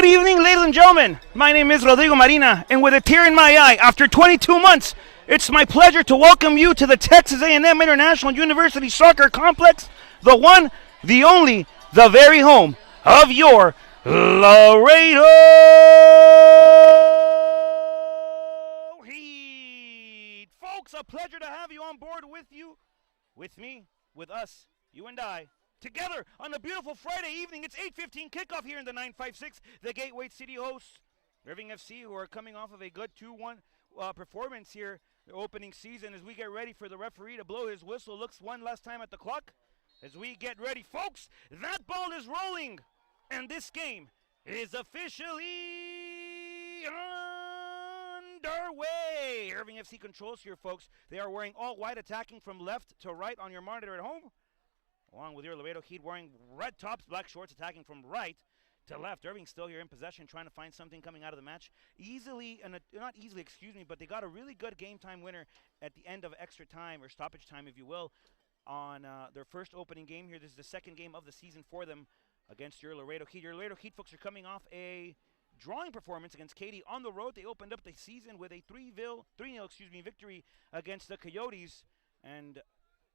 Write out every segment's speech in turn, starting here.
Good evening, ladies and gentlemen. My name is Rodrigo Marina, and with a tear in my eye, after 22 months, it's my pleasure to welcome you to the Texas A&M International University Soccer Complex, the one, the only, the very home of your Laredo Heat. Folks, a pleasure to have you on board with you, with me, with us, you and I, together on a beautiful Friday evening. It's 8:15 kickoff here in the 956. The Gateway City hosts, Irving FC, who are coming off of a good 2-1 performance here, the opening season, as we get ready for the referee to blow his whistle. Looks one last time at the clock as we get ready. Folks, that ball is rolling, and this game is officially underway. Irving FC controls here, folks. They are wearing all white, attacking from left to right on your monitor at home, along with your Laredo Heat wearing red tops, black shorts, attacking from right to left. Irving still here in possession, trying to find something coming out of the match. Not easily, but they got a really good game time winner at the end of extra time, or stoppage time, if you will, on their first opening game here. This is the second game of the season for them against your Laredo Heat. Your Laredo Heat folks are coming off a drawing performance against Katy on the road. They opened up the season with a 3-0 victory against the Coyotes, and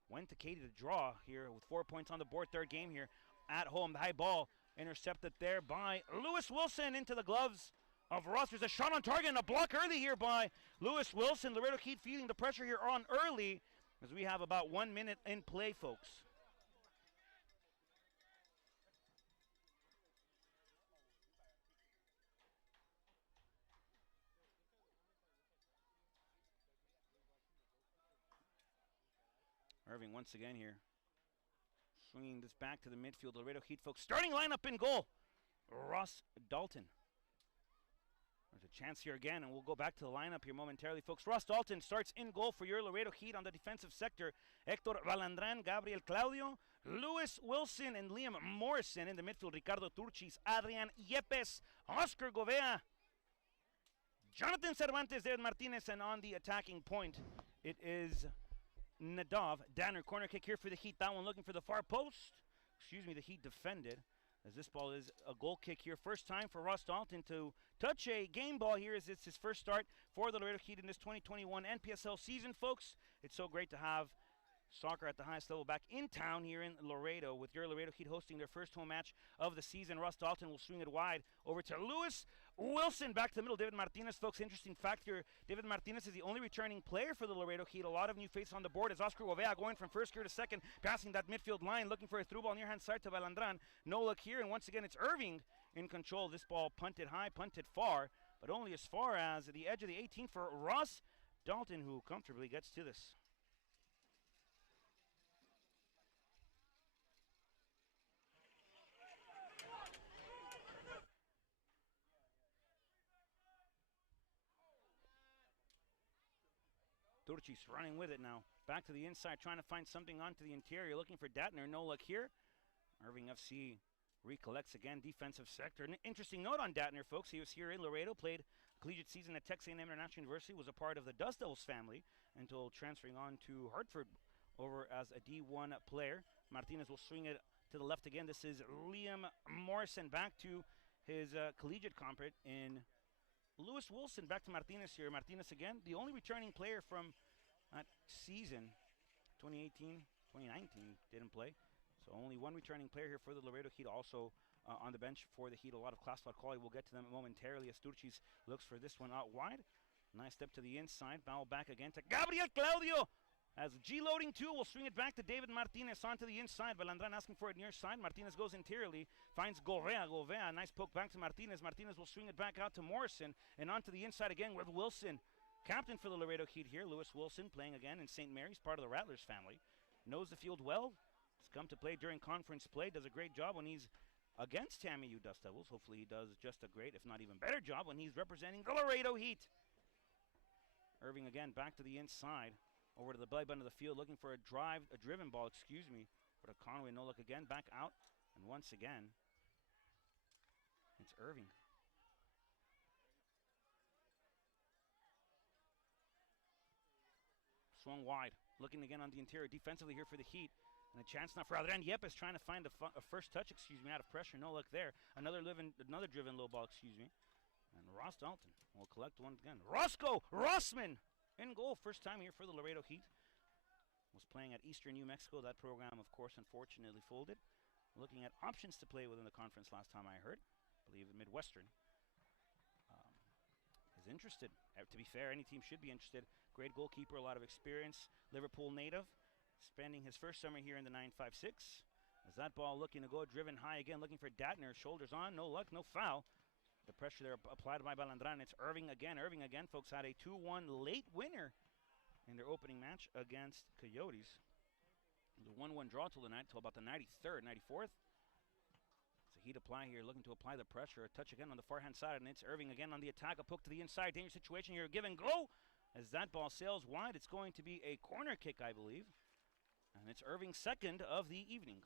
went to Katy to draw here with 4 points on the board. Third game here at home. The high ball intercepted there by Lewis Wilson into the gloves of Ross. There's a shot on target and a block early here by Lewis Wilson. Laredo Heat feeling the pressure here on early as we have about 1 minute in play, folks. Irving once again here, swinging this back to the midfield. Laredo Heat folks, starting lineup in goal, Ross Dalton. There's a chance here again, and we'll go back to the lineup here momentarily, folks. Ross Dalton starts in goal for your Laredo Heat. On the defensive sector, Hector Valandran, Gabriel Claudio, Lewis Wilson, and Liam Morrison. In the midfield, Ricardo Turchis, Adrian Yepes, Oscar Govea, Jonathan Cervantes, David Martinez, and on the attacking point, it is Nadav Danner. Corner kick here for the Heat. That one looking for the far post. The Heat defended, as this ball is a goal kick here. First time for Ross Dalton to touch a game ball here, as it's his first start for the Laredo Heat in this 2021 NPSL season, folks. It's so great to have soccer at the highest level back in town here in Laredo, with your Laredo Heat hosting their first home match of the season. Ross Dalton will swing it wide over to Lewis Wilson, back to the middle. David Martinez, folks, interesting fact here. David Martinez is the only returning player for the Laredo Heat. A lot of new faces on the board as Oscar Govea going from first gear to second, passing that midfield line, looking for a through ball near hand side to Valandran. No luck here, and once again it's Irving in control. This ball punted high, punted far, but only as far as the edge of the 18 for Ross Dalton, who comfortably gets to this. Turchis running with it now. Back to the inside, trying to find something onto the interior, looking for Datner. No luck here. Irving FC recollects again, defensive sector. An interesting note on Datner, folks. He was here in Laredo, played a collegiate season at Texas A&M International University, was a part of the Dust Devils family until transferring on to Hartford over as a D1 player. Martinez will swing it to the left again. This is Liam Morrison, back to his collegiate comrade in Lewis Wilson. Back to Martinez here. Martinez again, the only returning player from that season, 2018-2019, didn't play. So only one returning player here for the Laredo Heat, also on the bench for the Heat. A lot of classified quality. We'll get to them momentarily as Turchis looks for this one out wide. Nice step to the inside. Foul back again to Gabriel Claudio. As G-loading 2 will swing it back to David Martinez onto the inside. Valandran asking for it near side. Martinez goes interiorly, finds Govea. Nice poke back to Martinez. Martinez will swing it back out to Morrison and onto the inside again with Wilson. Captain for the Laredo Heat here, Lewis Wilson, playing again in St. Mary's, part of the Rattlers family. Knows the field well. Has come to play during conference play. Does a great job when he's against TAMU Dust Devils. Hopefully he does just a great, if not even better job when he's representing the Laredo Heat. Irving again back to the inside. Over to the belly button of the field, looking for a driven ball, But a Conway, no look again, back out. And once again, it's Irving. Swung wide, looking again on the interior defensively here for the Heat. And a chance now for Adrian Yepes trying to find a first touch, out of pressure. No luck there. Another driven low ball, And Ross Dalton will collect one again. Roscoe Rossman in goal. First time here for the Laredo Heat. Was playing at Eastern New Mexico. That program, of course, unfortunately folded. Looking at options to play within the conference last time I heard. I believe Midwestern is interested. To be fair, any team should be interested. Great goalkeeper, a lot of experience. Liverpool native. Spending his first summer here in the 956. As that ball looking to go, driven high again, looking for Datner. Shoulders on, no luck, no foul. The pressure there applied by Balandran. It's Irving again. Irving again, folks, had a 2-1 late winner in their opening match against Coyotes. The 1-1 draw till the night, till about the 93rd, 94th. So Heat apply here, looking to apply the pressure. A touch again on the far-hand side, and it's Irving again on the attack. A poke to the inside. Dangerous situation here. Give and go. As that ball sails wide, it's going to be a corner kick, I believe. And it's Irving's second of the evening.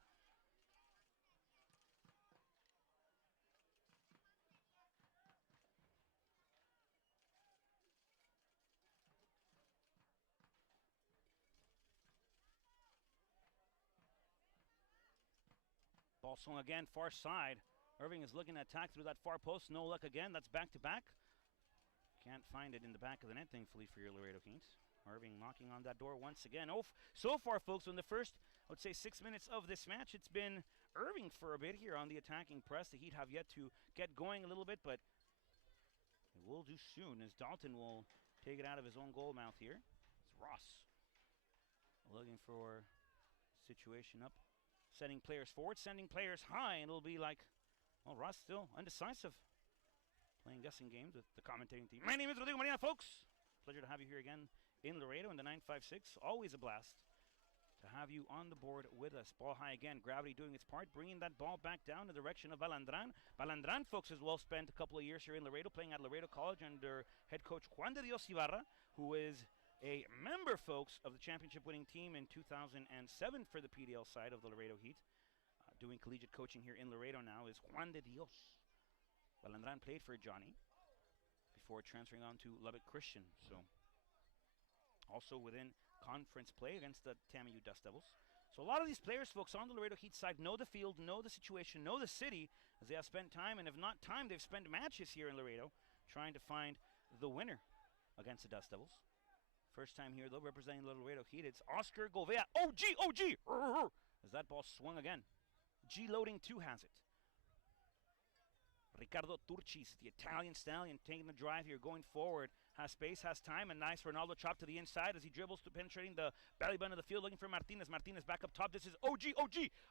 Ball swung again, far side. Irving is looking to attack through that far post. No luck again. That's back-to-back. Can't find it in the back of the net, thankfully, for your Laredo Heat. Irving knocking on that door once again. Oh, so far, folks, in the first, I would say, 6 minutes of this match, it's been Irving for a bit here on the attacking press. The Heat have yet to get going a little bit, but it will do soon as Dalton will take it out of his own goal mouth here. It's Ross looking for situation up. Sending players forward, sending players high, and it'll be like, well, Ross still undecisive. Playing guessing games with the commentating team. My name is Rodrigo Marina, folks. Pleasure to have you here again in Laredo in the 956. Always a blast to have you on the board with us. Ball high again. Gravity doing its part, bringing that ball back down in the direction of Balandran. Balandran, folks, has well spent a couple of years here in Laredo, playing at Laredo College under head coach Juan de Dios Ibarra, who is a member, folks, of the championship-winning team in 2007 for the PDL side of the Laredo Heat. Doing collegiate coaching here in Laredo now is Juan de Dios. Balandran played for Johnny before transferring on to Lubbock Christian. So also within conference play against the TAMU Dust Devils. So a lot of these players, folks, on the Laredo Heat side know the field, know the situation, know the city, as they have spent time, and if not time, they've spent matches here in Laredo trying to find the winner against the Dust Devils. First time here, though, representing the Laredo Heat, it's Oscar Govea. OG! As that ball swung again. G loading 2 has it. Ricardo Turcis, the Italian stallion, taking the drive here, going forward. Has space, has time, and nice Ronaldo chop to the inside as he dribbles to penetrating the belly button of the field, looking for Martinez. Martinez back up top. This is OG!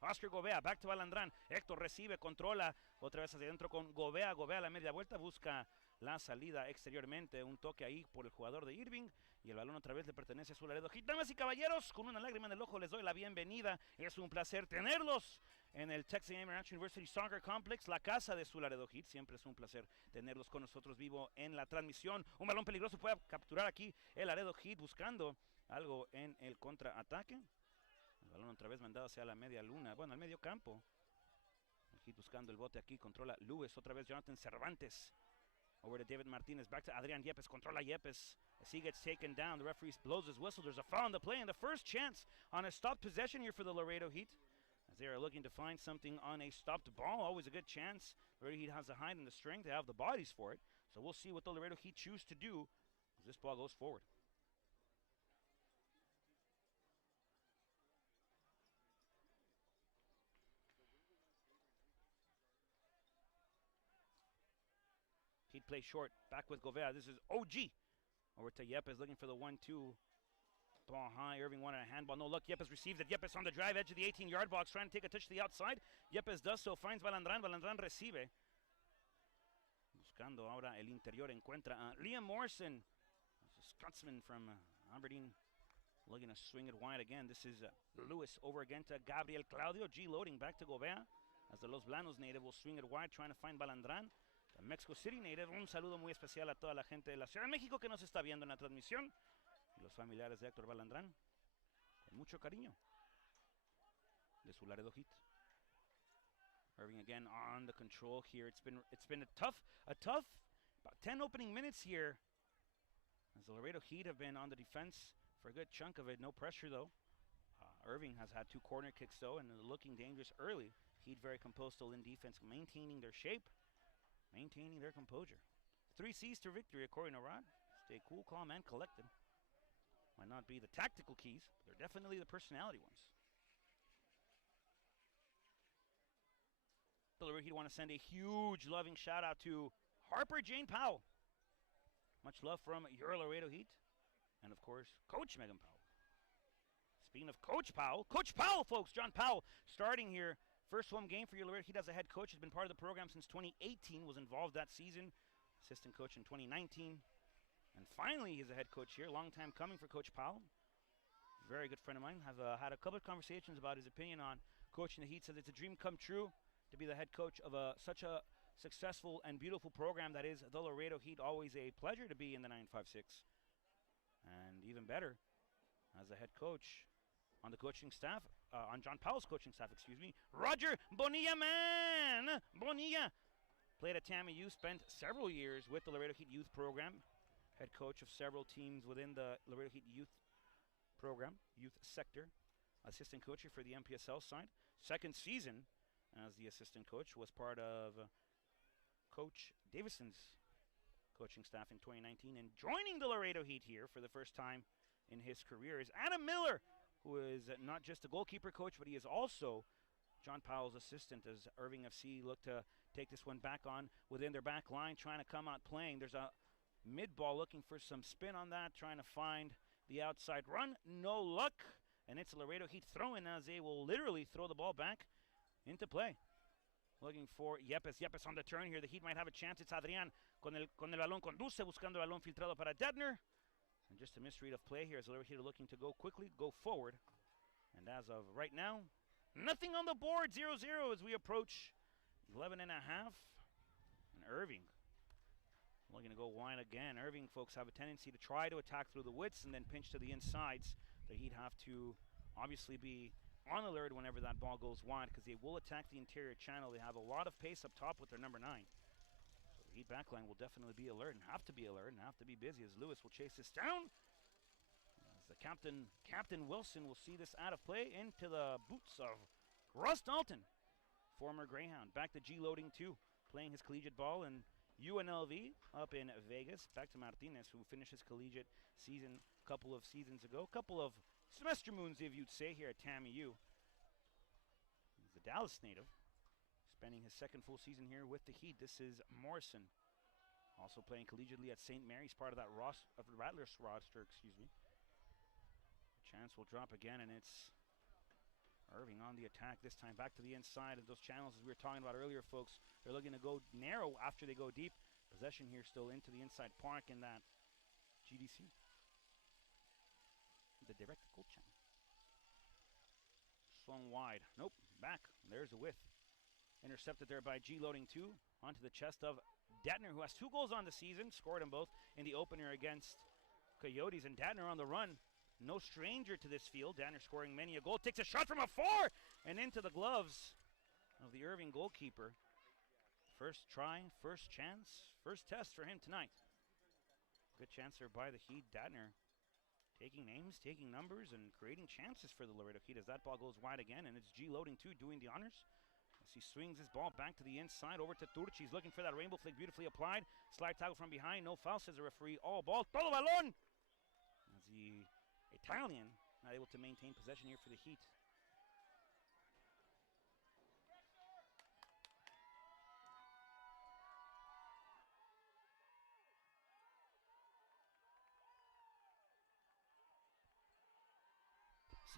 Oscar Govea, back to Balandran. Héctor recibe, controla, otra vez hacia adentro con Govea. Govea a la media vuelta, busca la salida exteriormente. Un toque ahí por el jugador de Irving. Y el balón otra vez le pertenece a su Laredo Heat. Damas y caballeros, con una lágrima en el ojo les doy la bienvenida. Es un placer tenerlos en el Texas A&M International University Soccer Complex, la casa de su Laredo Heat. Siempre es un placer tenerlos con nosotros vivo en la transmisión. Un balón peligroso puede capturar aquí el Laredo Heat buscando algo en el contraataque. El balón otra vez mandado hacia la media luna, bueno, al medio campo. El Heat buscando el bote aquí, controla Lewis, otra vez Jonathan Cervantes. Over to David Martinez, back to Adrian Yepes, controla Yepes. As he gets taken down, the referee blows his whistle. There's a foul on the play, and the first chance on a stopped possession here for the Laredo Heat. As they are looking to find something on a stopped ball, always a good chance. Laredo Heat has the height and the strength, they have the bodies for it. So we'll see what the Laredo Heat choose to do as this ball goes forward. Heat play short, back with Govea. This is OG. Over to Yepes, looking for the 1-2. Ball high, Irving wanted a handball. No luck, Yepes receives it. Yepes on the drive, edge of the 18-yard box, trying to take a touch to the outside. Yepes does so, finds Balandran. Balandran recibe. Buscando ahora el interior, encuentra a Liam Morrison. It's a Scotsman from Aberdeen. Looking to swing it wide again. This is Lewis over again to Gabriel Claudio. G loading back to Govea. As the Los Blanos native will swing it wide, trying to find Balandran. The Mexico City native, un saludo muy especial a toda la gente de la Ciudad de México que nos está viendo en la transmisión. Y los familiares de Héctor Balandran, con mucho cariño, de su Laredo Heat. Irving again on the control here. It's been a tough about 10 opening minutes here. As the Laredo Heat have been on the defense for a good chunk of it. No pressure though. Irving has had 2 corner kicks though, and looking dangerous early. Heat very composed still in defense, maintaining their shape, maintaining their composure. 3 C's to victory according to Rod. Stay cool, calm, and collected. Might not be the tactical keys, but they're definitely the personality ones. The Laredo Heat want to send a huge loving shout out to Harper Jane Powell. Much love from your Laredo Heat. And of course, Coach Megan Powell. Speaking of Coach Powell, folks, John Powell starting here. First home game for your Laredo Heat as a head coach. Has been part of the program since 2018, was involved that season. Assistant coach in 2019. And finally, he's a head coach here. Long time coming for Coach Powell. Very good friend of mine. Have had a couple of conversations about his opinion on coaching the Heat. Said it's a dream come true to be the head coach of such a successful and beautiful program that is the Laredo Heat. Always a pleasure to be in the 956. And even better, as a head coach on the coaching staff, on John Powell's coaching staff, Roger Bonilla, man! Bonilla played at TAMU, spent several years with the Laredo Heat youth program, head coach of several teams within the Laredo Heat youth program, youth sector, assistant coach for the MPSL side. Second season as the assistant coach, was part of Coach Davison's coaching staff in 2019, and joining the Laredo Heat here for the first time in his career is Adam Miller, who is not just a goalkeeper coach, but he is also John Powell's assistant as Irving FC look to take this one back on within their back line, trying to come out playing. There's a mid-ball looking for some spin on that, trying to find the outside run. No luck, and it's a Laredo Heat throw-in as they will literally throw the ball back into play. Looking for Yepes on the turn here. The Heat might have a chance. It's Adrian con el balón conduce, buscando el balón filtrado para Detner. And just a misread of play here as the Laredo Heat are looking to go quickly, go forward. And as of right now, nothing on the board, 0-0 as we approach 11 and a half. And Irving looking to go wide again. Irving, folks, have a tendency to try to attack through the widths and then pinch to the insides. The Heat have to obviously be on alert whenever that ball goes wide because they will attack the interior channel. They have a lot of pace up top with their number 9. So the Heat backline will definitely be alert and have to be alert and have to be busy as Lewis will chase this down. As the Captain Wilson will see this out of play into the boots of Russ Dalton, former Greyhound. Back to G-Loading 2, playing his collegiate ball in UNLV up in Vegas. Back to Martinez, who finished his collegiate season a couple of seasons ago. Couple of semester moons, if you'd say, here at TAMU. He's a Dallas native, spending his second full season here with the Heat. This is Morrison, also playing collegiately at St. Mary's, part of that Rattlers roster, Chance will drop again, and it's Irving on the attack this time. Back to the inside of those channels as we were talking about earlier, folks. They're looking to go narrow after they go deep. Possession here still into the inside park in that GDC. The direct goal channel. Swung wide. Nope. Back. There's a width. Intercepted there by G-Loading 2. Onto the chest of Datner, who has 2 goals on the season. Scored them both in the opener against Coyotes. And Datner on the run. No stranger to this field. Datner scoring many a goal. Takes a shot from afar and into the gloves of the Irving goalkeeper. First try, first chance, first test for him tonight. Good chance there by the Heat. Datner taking names, taking numbers, and creating chances for the Laredo Heat as that ball goes wide again, and it's G-Loading 2 doing the honors. As he swings his ball back to the inside, over to Turchi. He's looking for that rainbow flick, beautifully applied. Slide tackle from behind, no foul, says the referee. All ball, todo balón! As the Italian not able to maintain possession here for the Heat.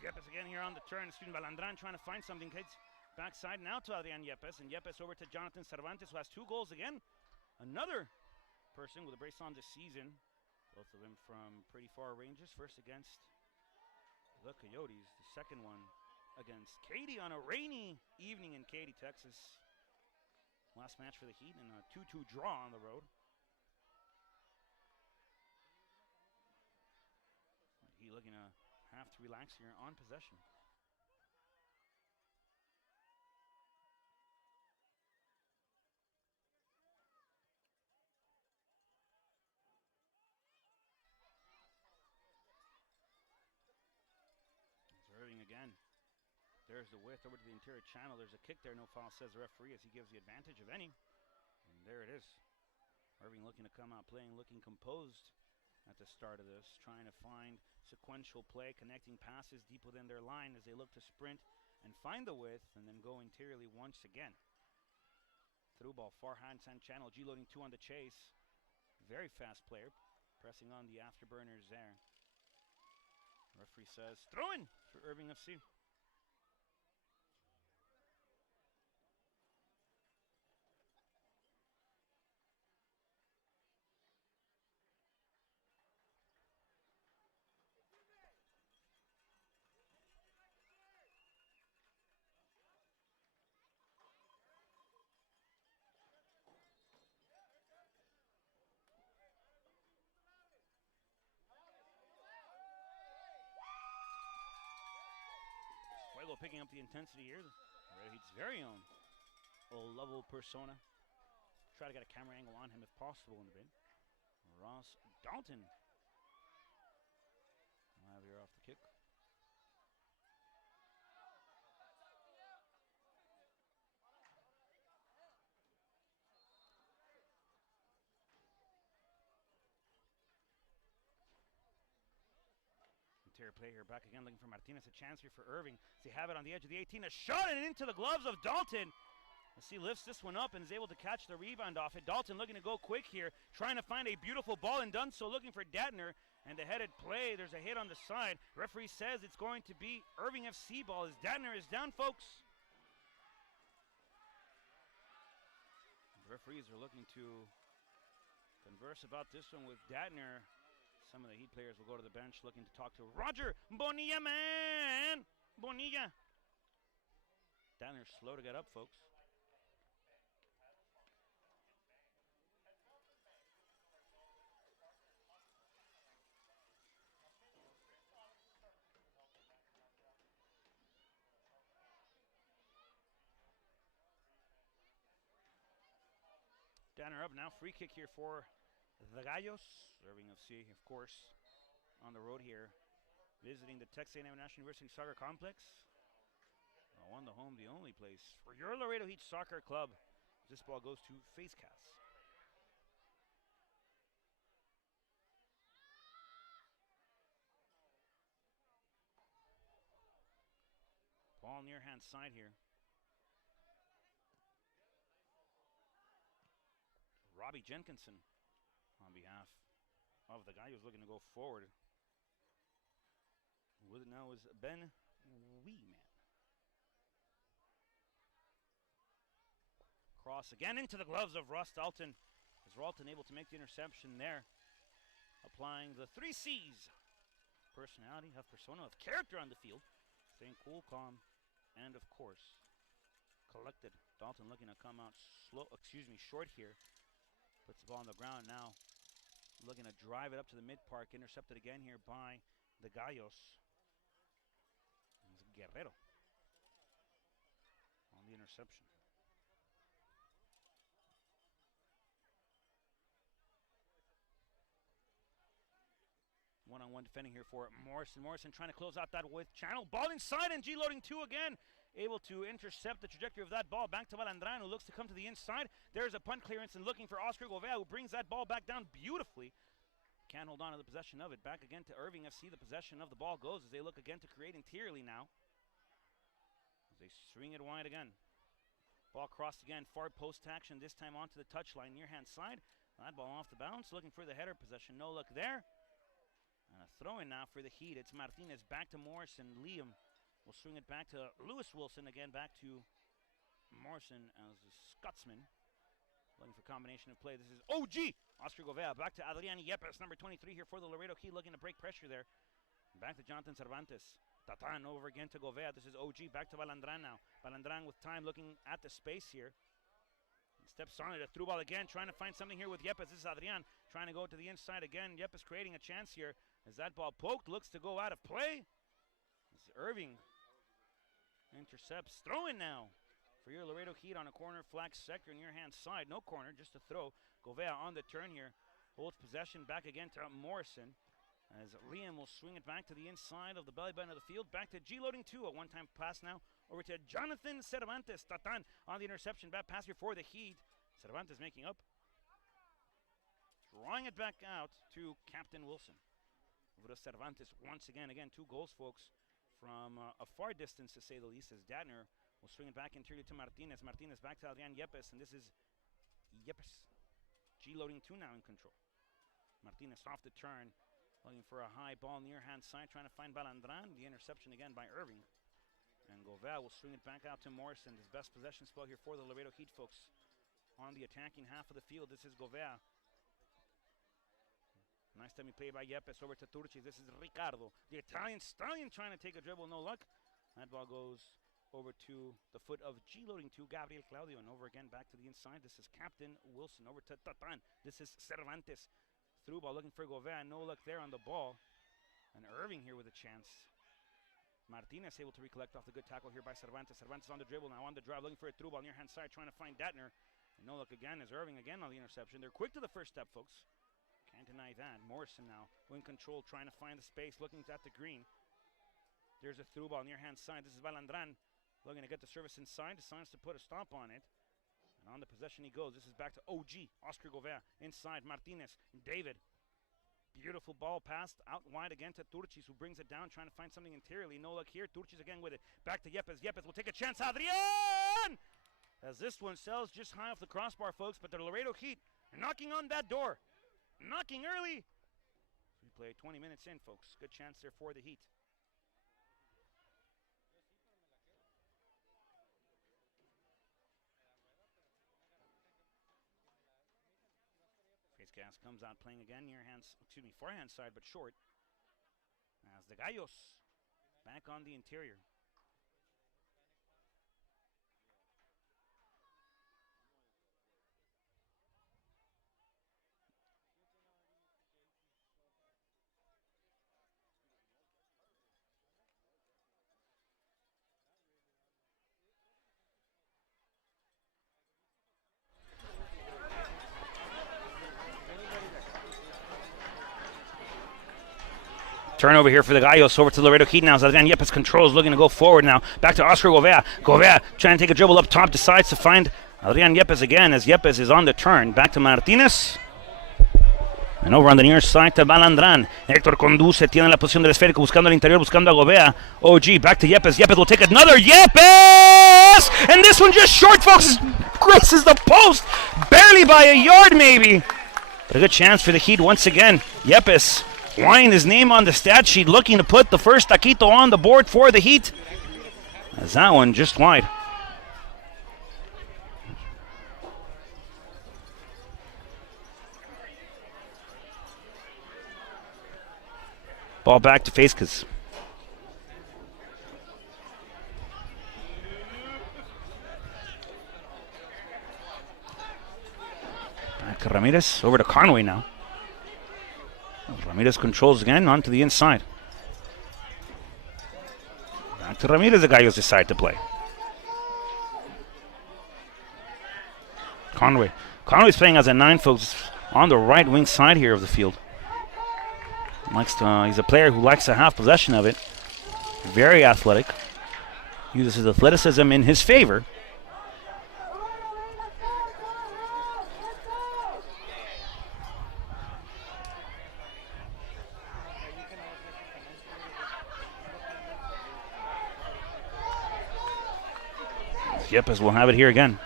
Yepes again here on the turn. Student Balandran trying to find something, kids. Backside now to Adrian Yepes, and Yepes over to Jonathan Cervantes, who has 2 goals again. Another person with a brace on this season. Both of them from pretty far ranges. First against the Coyotes. The second one against Katy on a rainy evening in Katy, Texas. Last match for the Heat and a 2-2 draw on the road. He looking to have to relax here on possession. It's Irving again. There's the width over to the interior channel. There's a kick there. No foul, says the referee, as he gives the advantage of any. And there it is. Irving looking to come out playing, looking composed at the start of this, trying to find sequential play, connecting passes deep within their line as they look to sprint and find the width and then go interiorly once again. Through ball, far hand side channel. G loading 2 on the chase. Very fast player, pressing on the afterburners there. Referee says throw in for Irving FC. Fuego picking up the intensity here. Laredo Heat's very own low-level persona. Try to get a camera angle on him if possible in the bid. Ross Dalton. Live here off the kick. Interior play here, back again, looking for Martinez. A chance here for Irving. They have it on the edge of the 18. A shot and into the gloves of Dalton. As he lifts this one up and is able to catch the rebound off it. Dalton looking to go quick here, trying to find a beautiful ball and done so, looking for Datner. And the headed play, there's a hit on the side. Referee says it's going to be Irving FC ball as Datner is down, folks. The referees are looking to converse about this one with Datner. Some of the Heat players will go to the bench looking to talk to Roger Bonilla, man! Bonilla. Datner slow to get up, folks. Datner up now, free kick here for the Gallos. Irving FC, of course, on the road here, visiting the Texas A&M National University Soccer Complex. On the home, the only place for your Laredo Heat Soccer Club. This ball goes to face cast. Ball near hand side here. Robbie Jenkinson on behalf of the guy who's looking to go forward. With it now is Ben Weeman. Cross again into the gloves of Ross Dalton. Is Ralton able to make the interception there? Applying the 3 C's. Personality, have persona, have character on the field. Staying cool, calm, and of course, collected. Dalton looking to come out short here. Puts the ball on the ground now. Looking to drive it up to the mid-park. Intercepted again here by the Gallos. It's Guerrero on the interception. One-on-one defending here for Morrison. Morrison trying to close out that width channel. Ball inside and G loading 2 again. Able to intercept the trajectory of that ball. Back to Valandran, who looks to come to the inside. There's a punt clearance and looking for Oscar Govea, who brings that ball back down beautifully. Can't hold on to the possession of it. Back again to Irving FC. The possession of the ball goes as they look again to create interiorly now. As they swing it wide again. Ball crossed again. Far post action, this time onto the touchline near hand side. That ball off the bounce. Looking for the header possession. No look there. And a throw in now for the Heat. It's Martinez back to Morrison. Liam will swing it back to Lewis Wilson. Again back to Morrison as the Scotsman. Looking for combination of play. This is OG. Oscar Govea back to Adrian Yepes, number 23 here for the Laredo Heat, looking to break pressure there. Back to Jonathan Cervantes. Tatan over again to Govea. This is OG back to Valandran now. Valandran with time looking at the space here. Steps on it, a through ball again, trying to find something here with Yepes. This is Adrian trying to go to the inside again. Yepes creating a chance here as that ball poked, looks to go out of play. This is Irving intercepts, throwing now for your Laredo Heat on a corner flag sector near hand side. No corner, just a throw. Govea on the turn here, holds possession back again to Morrison as Liam will swing it back to the inside of the belly button of the field. Back to G loading 2, a one-time pass now Over to Jonathan Cervantes. Tatan on the interception. Bad pass here for the Heat. Cervantes making up. Drawing it back out to Captain Wilson. Over to Cervantes once again. Again, 2 goals, folks, from a far distance, to say the least, as Datner will swing it back interior to Martinez. Martinez back to Adrian Yepes, and this is Yepes. G-loading 2 now in control. Martinez off the turn, looking for a high ball near hand side, trying to find Balandran. The interception again by Irving. And Govea will swing it back out to Morrison. His best possession spell here for the Laredo Heat, folks. On the attacking half of the field, this is Govea. Nice time play by Yepes over to Turchi. This is Ricardo, the Italian stallion, trying to take a dribble, no luck. That ball goes over to the foot of G-loading 2, Gabriel Claudio, and over again back to the inside. This is Captain Wilson over to Tatan. This is Cervantes. Through ball looking for Govea, no luck there on the ball. And Irving here with a chance. Martinez able to recollect off the good tackle here by Cervantes. Cervantes on the dribble, now on the drive, looking for a through ball near hand side, trying to find Datner. And no luck again as Irving again on the interception. They're quick to the first step, folks. Can't deny that. Morrison now in control, trying to find the space, looking at the green. There's a through ball near hand side. This is Balandran looking to get the service inside. Decides to put a stop on it. And on the possession he goes. This is back to OG, Oscar Govea. Inside, Martinez, David. Beautiful ball passed out wide again to Turchis, who brings it down, trying to find something interiorly. No luck here. Turchis again with it. Back to Yepes. Yepes will take a chance. Adrian! As this one sells just high off the crossbar, folks, but the Laredo Heat are knocking on that door. Knocking early. We play 20 minutes in, folks. Good chance there for the Heat. Gas comes out playing again near hands, forehand side, but short. As the Gallos back on the interior. Turnover here for the Gallos, over to Laredo Heat now. Adrian Yepes controls, looking to go forward now. Back to Oscar Govea. Govea trying to take a dribble up top, decides to find Adrian Yepes again as Yepes is on the turn. Back to Martinez. And over on the near side to Balandran. Héctor conduce, tiene la posición del esférico, buscando el interior, buscando a Govea. OG, back to Yepes. Yepes will take another. Yepes! And this one just short, folks. Graces the post. Barely by a yard, maybe. But a good chance for the Heat once again. Yepes wanting his name on the stat sheet, looking to put the first taquito on the board for the Heat. As that one just wide. Ball back to Faiskas. Back to Ramirez, over to Conway now. Ramirez controls again onto the inside. Back to Ramirez, the Gallos decide to play. Conway's playing as a 9, folks, on the right wing side here of the field. He's a player who likes to have possession of it. Very athletic. Uses his athleticism in his favor. Yepes will have it here again.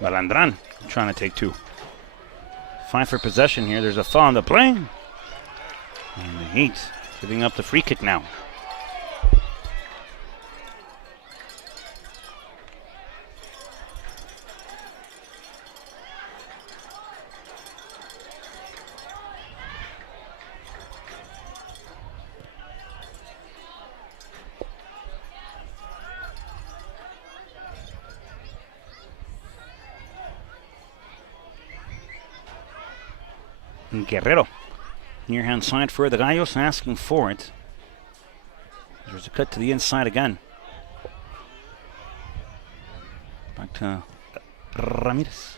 Balandran trying to take 2. 5 for possession here. There's a foul on the play. And the Heat giving up the free kick now. Guerrero, near hand side for the Gallos, asking for it. There's a cut to the inside again. Back to Ramirez.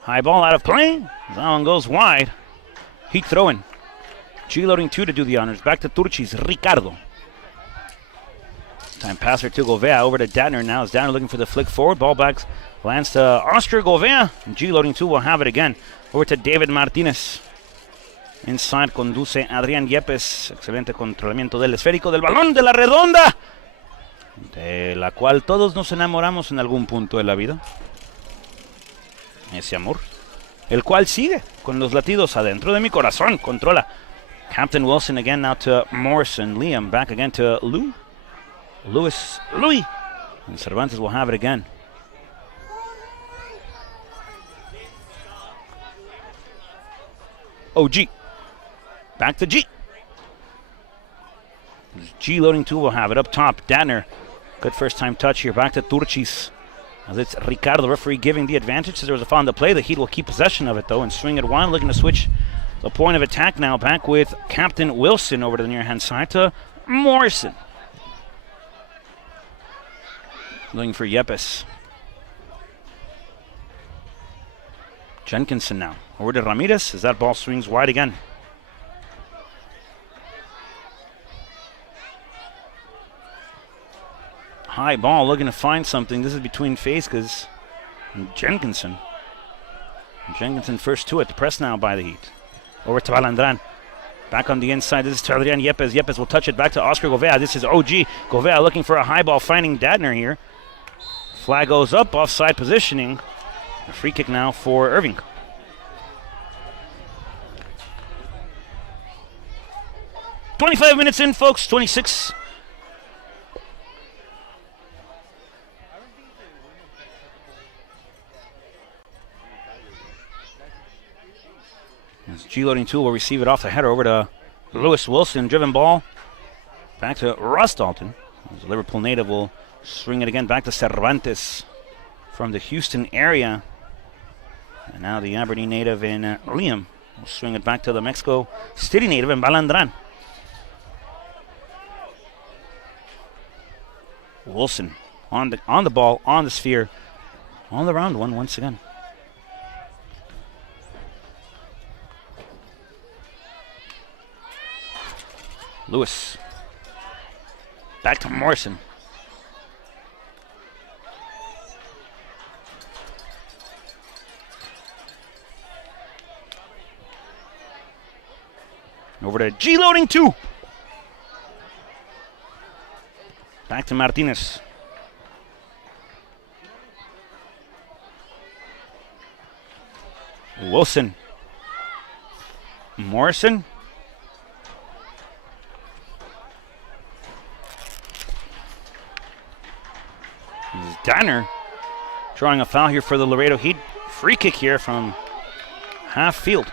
High ball out of play. That one goes wide. Heat throwing. G loading 2 to do the honors. Back to Turchis. Ricardo. Time passer to Govea. Over to Datner now. As Datner looking for the flick forward. Ball back lands to Oscar Govea. And G loading 2 will have it again. Over to David Martinez. Inside conduce Adrián Yepes. Excelente controlamiento del esférico del balón de la redonda, de la cual todos nos enamoramos en algún punto de la vida. Ese amor, el cual sigue con los latidos adentro de mi corazón. Controla Captain Wilson again, now to Morrison. Liam back again to Louis. And Cervantes will have it again. OG. Back to G. G loading 2 will have it up top. Datner. Good first time touch here. Back to Turchis. As it's Ricardo, the referee, giving the advantage. There was a foul on the play. The Heat will keep possession of it though and swing it one. Looking to switch the point of attack now. Back with Captain Wilson over to the near hand side to Morrison. Looking for Yepes. Jenkinson now. Over to Ramirez as that ball swings wide again. High ball, looking to find something. This is between Faiskas and Jenkinson. Jenkinson first to it. The press now by the Heat. Over to Balandran. Back on the inside. This is to Adrián Yepes. Yepes will touch it back to Oscar Govea. This is OG. Govea looking for a high ball, finding Datner here. Flag goes up, offside positioning. A free kick now for Irving. "25 minutes in, folks. 26. As G loading 2 will receive it off the header over to Lewis Wilson. Driven ball back to Ross Dalton. As the Liverpool native will swing it again back to Cervantes from the Houston area. And now the Aberdeen native in Liam will swing it back to the Mexico City native in Balandran. Wilson on the ball, on the sphere, on the round one once again. Lewis. Back to Morrison. Over to G loading 2. Back to Martinez. Wilson. Morrison. Danner drawing a foul here for the Laredo Heat. Free kick here from half field.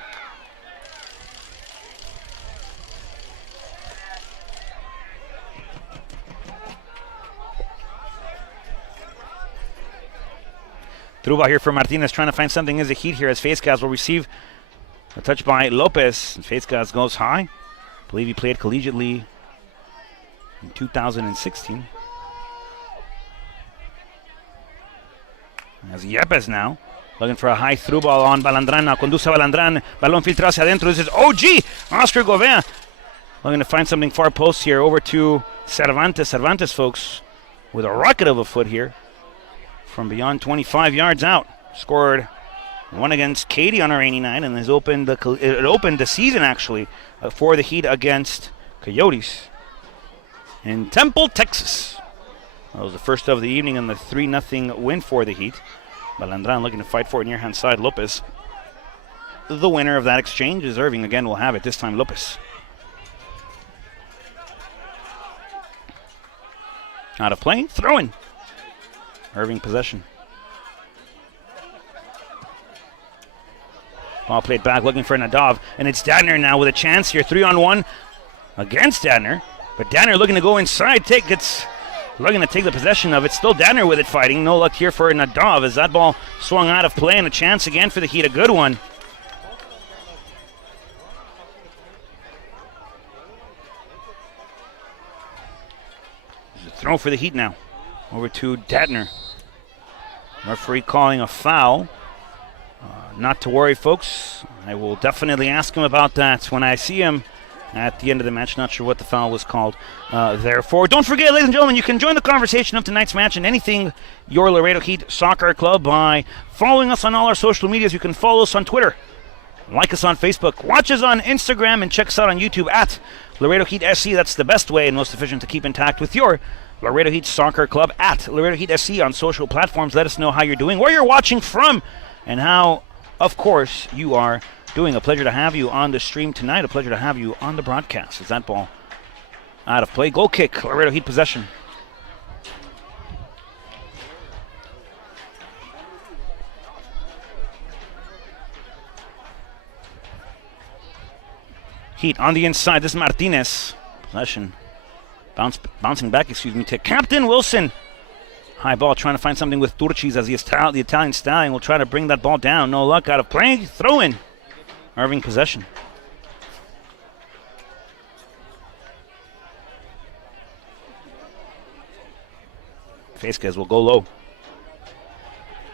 Through ball here for Martinez, trying to find something as the Heat here as Faiskas will receive a touch by Lopez. And Faiskas goes high. I believe he played collegiately in 2016. As Yepes now, looking for a high through ball on Balandran. Now conduce Balandran. Balón filtra hacia adentro. This is OG. Oscar Govea looking to find something far post here. Over to Cervantes. Cervantes, folks, with a rocket of a foot here from beyond 25 yards out. Scored one against Katy on a rainy night and has opened the season actually for the Heat against Coyotes in Temple, Texas. That was the first of the evening and the 3-0 win for the Heat. Balandran looking to fight for it near hand side. Lopez. The winner of that exchange is Irving. Again will have it. This time Lopez. Out of play. Throw-in. Irving possession. Ball played back looking for Nadav. And it's Datner now with a chance here. 3-on-1 against Datner. But Datner looking to go inside. Looking to take the possession of it. Still Datner with it fighting. No luck here for Nadav as that ball swung out of play and a chance again for the Heat. A good one. There's a throw for the Heat now. Over to Datner. Referee calling a foul. Not to worry, folks. I will definitely ask him about that when I see him at the end of the match. Not sure what the foul was called there for. Don't forget, ladies and gentlemen, you can join the conversation of tonight's match and anything your Laredo Heat Soccer Club by following us on all our social medias. You can follow us on Twitter, like us on Facebook, watch us on Instagram, and check us out on YouTube at Laredo Heat SC. That's the best way and most efficient to keep in touch with your Laredo Heat Soccer Club at Laredo Heat SC on social platforms. Let us know how you're doing, where you're watching from, and how, of course, you are doing. A pleasure to have you on the stream tonight. A pleasure to have you on the broadcast. Is that ball out of play? Goal kick, Laredo Heat possession. Heat on the inside. This is Martinez. Possession. Bouncing back, to Captain Wilson. High ball, trying to find something with Turchis as the Italian stallion will try to bring that ball down. No luck, out of play. Throw in. Irving possession. Vasquez will go low.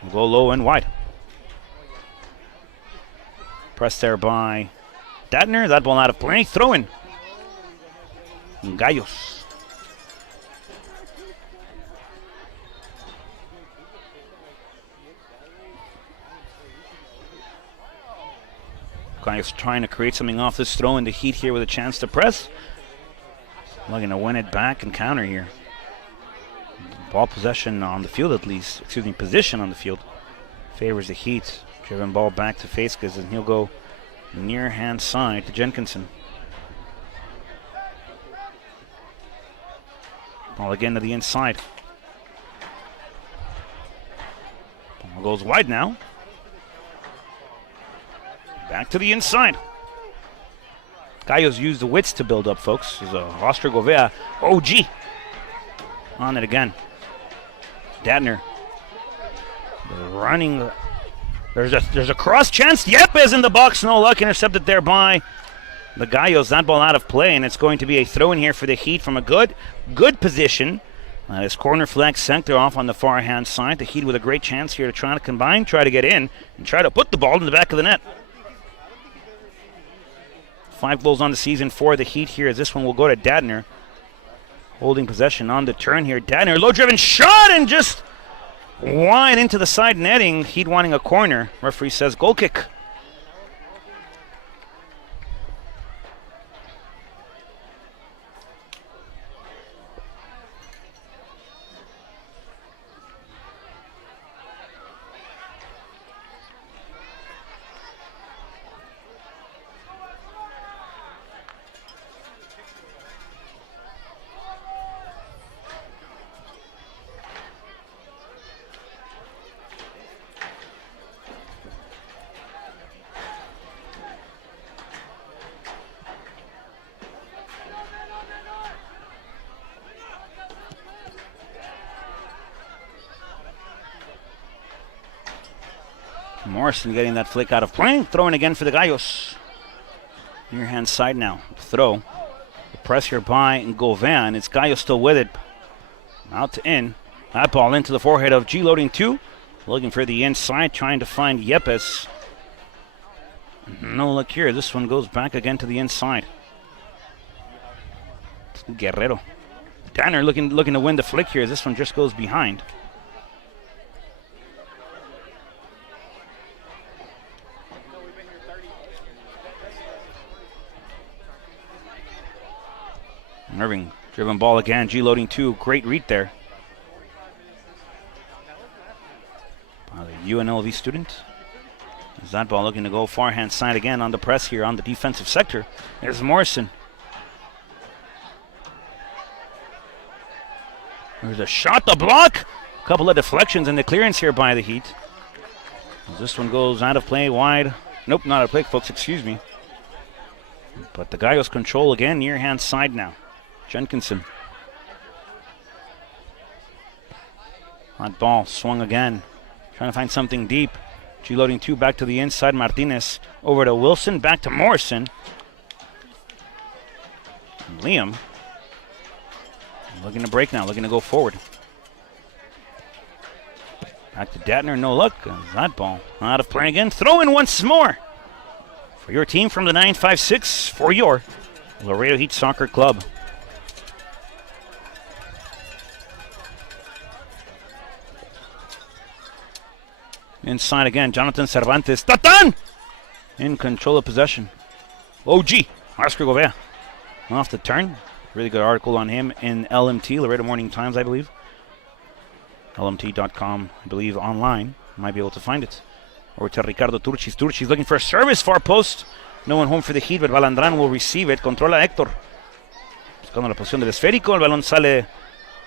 Will go low and wide. Pressed there by Datner. That ball out of play. Throw in. Gallos. Gallos trying to create something off this throw in. The Heat here with a chance to press. Looking to win it back and counter here. Ball possession on the field at least. Position on the field favors the Heat. Driven ball back to Vasquez, and he'll go near hand side to Jenkinson. Ball again to the inside. Ball goes wide now. Back to the inside. Gallos used the widths to build up, folks. There's a Ostrogovea OG on it again. Datner running. There's a cross chance. Yepes in the box. No luck. Intercepted there by the Gallos. That ball out of play, and it's going to be a throw in here for the Heat from a good position. This corner flag center off on the far hand side. The Heat with a great chance here to try to combine, try to get in, and try to put the ball in the back of the net. 5 goals on the season for the Heat here, as this one will go to Datner. Holding possession on the turn here. Datner, low driven shot, and just wide into the side netting. Heat wanting a corner. Referee says goal kick. Morrison getting that flick out of play. Throwing again for the Gallos. Near hand side now. Throw. The press here by Govan. It's Gallos still with it. Out to in. That ball into the forehead of G loading 2. Looking for the inside. Trying to find Yepes. No luck here. This one goes back again to the inside. Guerrero. Danner looking to win the flick here. This one just goes behind. Irving, driven ball again. G loading 2. Great read there. The UNLV student. Is that ball looking to go far hand side again on the press here on the defensive sector. There's Morrison. There's a shot, the block. A couple of deflections and the clearance here by the Heat. This one goes out of play, wide. Nope, not out of play, folks, excuse me. But the Gallos control again, near hand side now. Jenkinson. Hot ball, swung again. Trying to find something deep. G loading 2 back to the inside. Martinez over to Wilson, back to Morrison. And Liam looking to break now, looking to go forward. Back to Datner, no luck. That ball out of play again. Throw in once more for your team from the 956 for your Laredo Heat Soccer Club. Inside again, Jonathan Cervantes. Tatan! In control of possession. OG, Oscar Gobea. Off the turn. Really good article on him in LMT, Laredo Morning Times, I believe. LMT.com, I believe, online. Might be able to find it. Over to Ricardo Turchis. Turchis looking for a service, far post. No one home for the Heat, but Balandran will receive it. Controla Héctor. Buscando la posición del esférico. El balón sale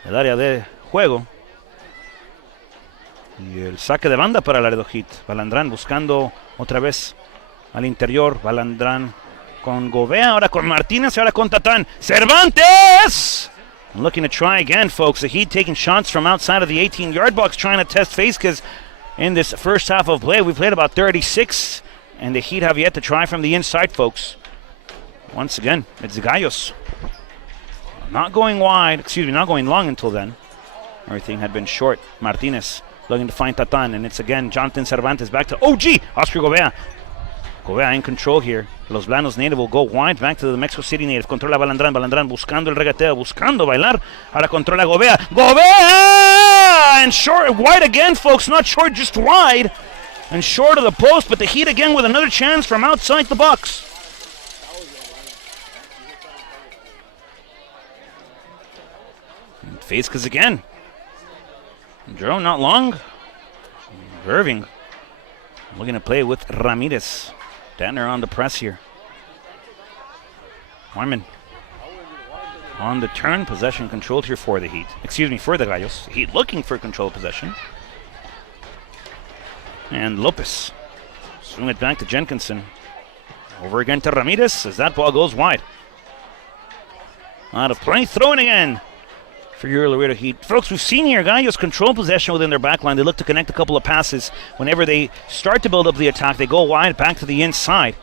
del área de juego. Y el saque de banda para Laredo Heat. Balandran buscando otra vez al interior. Balandran con Gobea, ahora con Martínez, ahora con Tatán. Cervantes! Looking to try again, folks. The Heat taking shots from outside of the 18-yard box, trying to test Facekas in this first half of play. We played about 36, and the Heat have yet to try from the inside, folks. Once again, it's the Gallos. Not going wide, not going long until then. Everything had been short. Martínez looking to find Tatan, and it's again Jonathan Cervantes back to OG, Oscar Gobea. Gobea in control here. Los Blanos native will go wide back to the Mexico City native. Controla Balandran. Balandran buscando el regateo, buscando bailar. Ahora controla Gobea. Gobea! And short, wide again, folks. Not short, just wide. And short of the post, but the Heat again with another chance from outside the box. And Facekas again. Drone not long. Irving looking to play with Ramirez. Danner on the press here. Wyman on the turn. Possession controlled here for the Heat. For the Gallos. Heat looking for control possession. And Lopez. Swing it back to Jenkinson. Over again to Ramirez as that ball goes wide. Out of play. Throwing again for your Laredo Heat. Folks, we've seen here Gallos control possession within their backline. They look to connect a couple of passes. Whenever they start to build up the attack, they go wide back to the inside.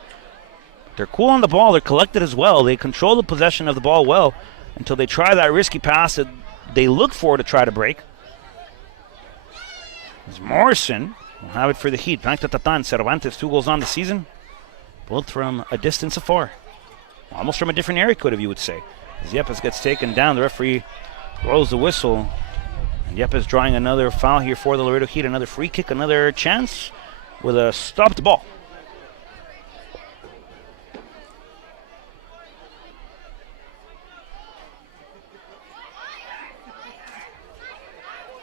They're cool on the ball. They're collected as well. They control the possession of the ball well until they try that risky pass that they look for to try to break. As Morrison will have it for the Heat. Back to Tatan. Cervantes, 2 goals on the season. Both from a distance afar. Almost from a different area code, if you would say. As Yepes gets taken down, the referee blows the whistle. And Yepes drawing another foul here for the Laredo Heat. Another free kick, another chance with a stopped ball.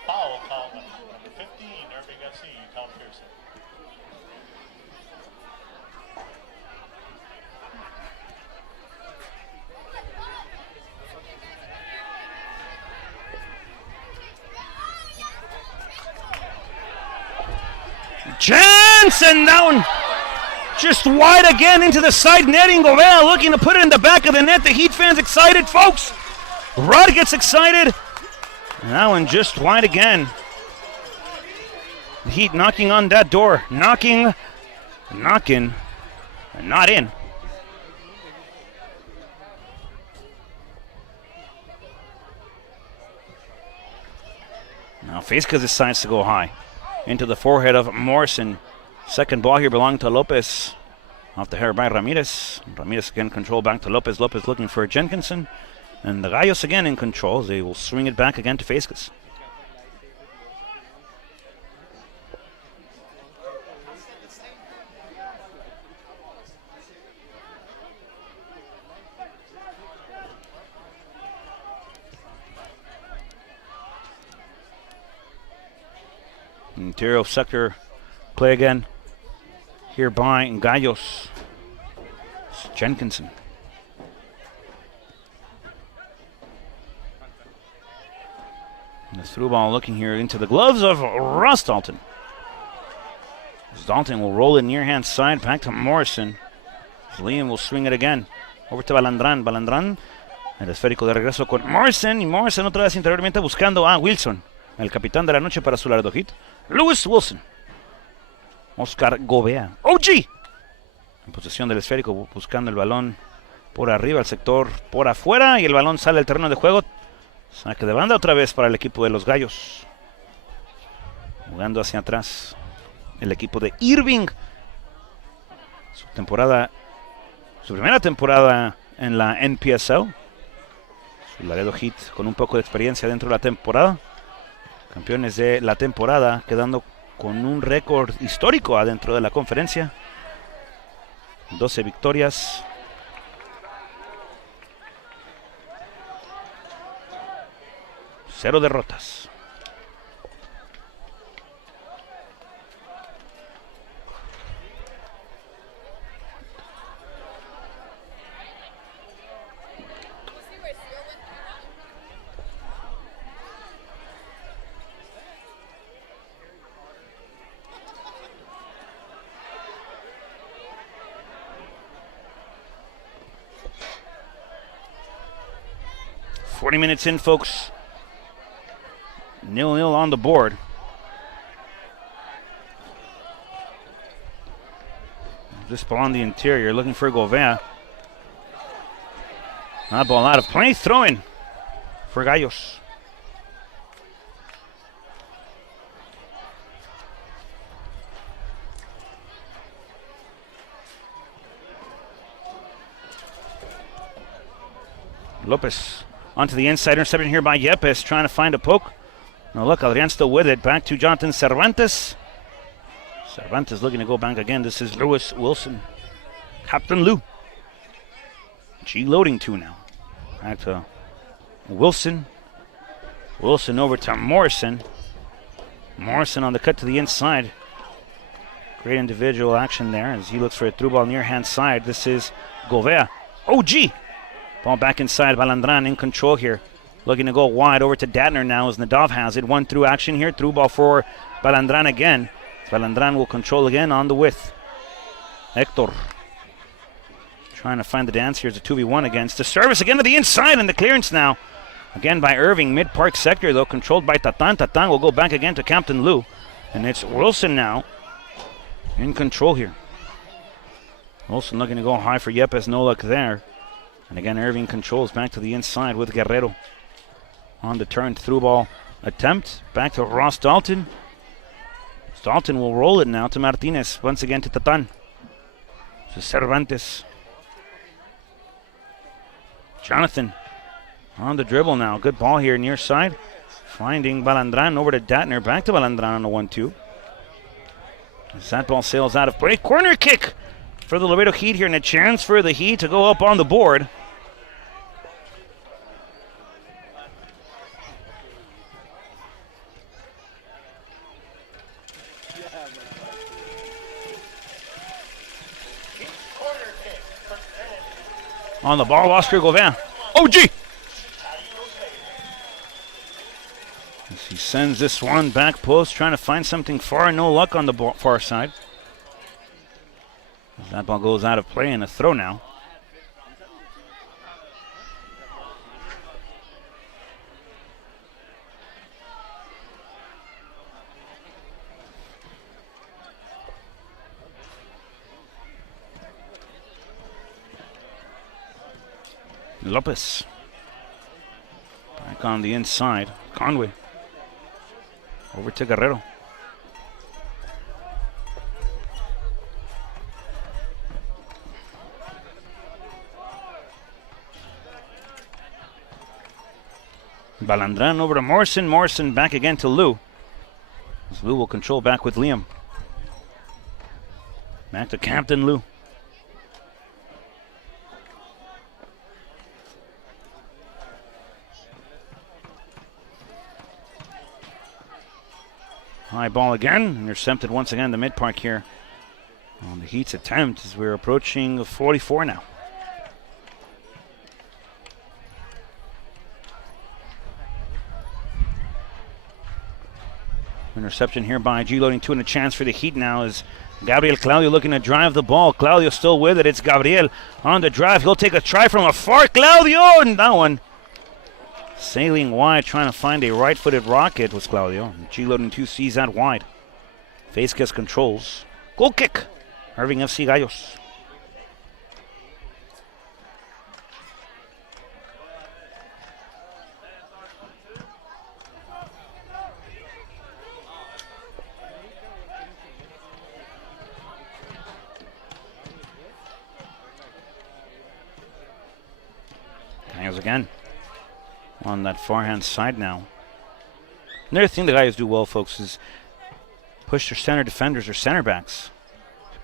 Foul call number 15, Irving FC, Tom Pearson. Jansen down, just wide again into the side netting. Gobea looking to put it in the back of the net. The Heat fans excited, folks. Rod gets excited. And that one just wide again. The Heat knocking on that door. Knocking, and not in. Now Facekas decides to go high. Into the forehead of Morrison. Second ball here belonging to Lopez. Off the hair by Ramirez. Ramirez again control back to Lopez. Lopez looking for Jenkinson. And the Gallos again in control. They will swing it back again to Facekas. Interior sector play again here by Gallos. It's Jenkinson. And the through ball looking here into the gloves of Ross Dalton. Dalton will roll it near hand side back to Morrison. Liam will swing it again over to Balandran. Balandran, el esférico de regreso con Morrison. Y Morrison otra vez interiormente buscando a Wilson, el capitán de la noche para su Laredo Heat. Lewis Wilson. Oscar Gobea. OG. En posesión del esférico, buscando el balón por arriba, el sector por afuera. Y el balón sale del terreno de juego. Saque de banda otra vez para el equipo de los Gallos. Jugando hacia atrás el equipo de Irving. Su primera temporada en la NPSL. Laredo Heat con un poco de experiencia dentro de la temporada. Campeones de la temporada, quedando con un récord histórico adentro de la conferencia. 12 victorias. 0 derrotas. "40 minutes in, folks. 0-0 on the board. This ball on the interior, looking for Gouveia. That ball out of play, throw-in for Gallos. Lopez onto the inside, interception here by Yepes, trying to find a poke. Now look, Adrian still with it. Back to Jonathan Cervantes. Cervantes looking to go back again. This is Lewis Wilson. Captain Lou. G-loading 2 now. Back to Wilson. Wilson over to Morrison. Morrison on the cut to the inside. Great individual action there as he looks for a through ball near hand side. This is Gouveia. OG. Ball back inside. Balandran in control here. Looking to go wide over to Datner now as Nadov has it. One through action here. Through ball for Balandran again. Balandran will control again on the width. Hector trying to find the dance here. It's a 2v1 against the service again to the inside, and the clearance now. Again by Irving, mid-park sector though, controlled by Tatan. Tatan will go back again to Captain Lou. And it's Wilson now in control here. Wilson looking to go high for Yepes, no luck there. And again, Irving controls back to the inside with Guerrero. On the turn through ball attempt. Back to Ross Dalton. Dalton will roll it now to Martinez. Once again to Tatan. To Cervantes. Jonathan on the dribble now. Good ball here near side. Finding Balandran over to Datner. Back to Balandran on the 1-2. As that ball sails out of play. Corner kick for the Laredo Heat here, and a chance for the Heat to go up on the board. On the ball, Oscar Gouveia. OG! As he sends this one back post, trying to find something far. No luck on the far side. As that ball goes out of play and a throw now. Lopez. Back on the inside. Conway. Over to Guerrero. Balandran over to Morrison. Morrison back again to Lou. As Lou will control back with Liam. Back to Captain Lou. High ball again, intercepted once again the mid-park here on the Heat's attempt as we're approaching 44 now. Interception here by G-loading 2, and a chance for the Heat now is Gabriel Claudio looking to drive the ball. Claudio still with it. It's Gabriel on the drive. He'll take a try from afar. Claudio, and that one sailing wide, trying to find a right-footed rocket was Claudio. G-loading 2 sees that wide. Vasquez controls. Goal kick. Irving FC Gallos. again on that forehand side now. Another thing the guys do well, folks, is push their center defenders or center backs.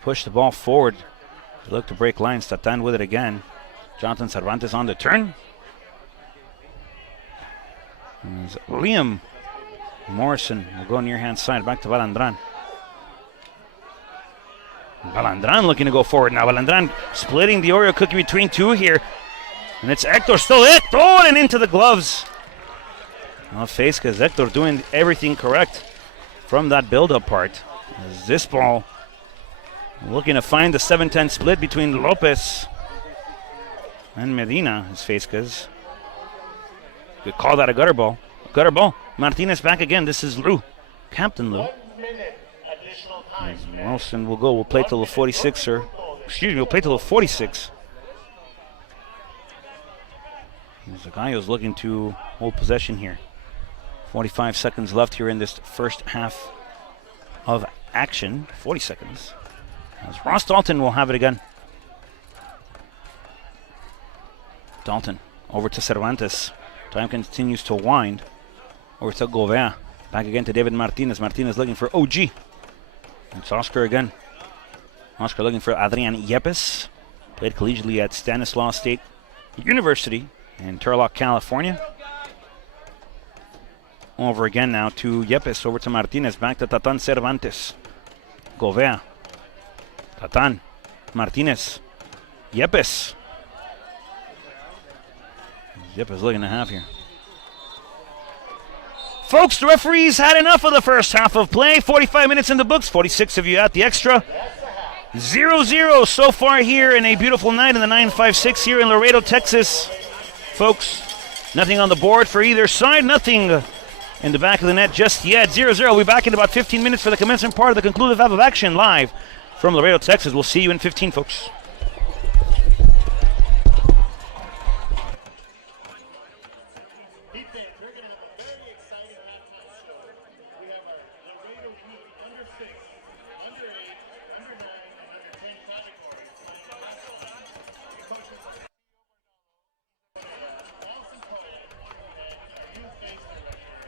Push the ball forward. They look to break lines. Tatan with it again. Jonathan Cervantes on the turn. As Liam Morrison will go near hand side. Back to Balandran. Balandran looking to go forward now. Balandran splitting the Oreo cookie between two here. And it's Hector still Hector and into the gloves. Well, Fescas, Hector doing everything correct from that build-up part. As this ball looking to find the 7-10 split between Lopez and Medina as Fescas. Could call that a gutter ball. Gutter ball. Martinez back again. This is Lou. Captain Lou. 1 minute additional time. Wilson will go. We'll play till the 46, or excuse me, we'll play till the 46. Zagayo's looking to hold possession here. 45 seconds left here in this first half of action. 40 seconds. As Ross Dalton will have it again. Dalton over to Cervantes. Time continues to wind. Over to Govea. Back again to David Martinez. Martinez looking for OG. It's Oscar again. Oscar looking for Adrian Yepes. Played collegiately at Stanislaus State University in Turlock, California. Over again now to Yepes. Over to Martinez. Back to Tatan Cervantes. Govea. Tatan. Martinez. Yepes. Yepes looking to have here. Folks, the referees had enough of the first half of play. 45 minutes in the books. 46 of you at the extra. 0-0 so far here in a beautiful night in the 956 here in Laredo, Texas. Folks, nothing on the board for either side. Nothing in the back of the net just yet. 0-0. We'll be back in about 15 minutes for the commencement part of the conclusive half of action live from Laredo, Texas. We'll see you in 15, folks. We're going to have a very exciting halftime show. We have our Laredo Heat under 6, under 8, under 9, and under 10 categories. Coaches awesome player, and our youth base director,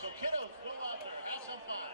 so kiddos, go out there, have some fun.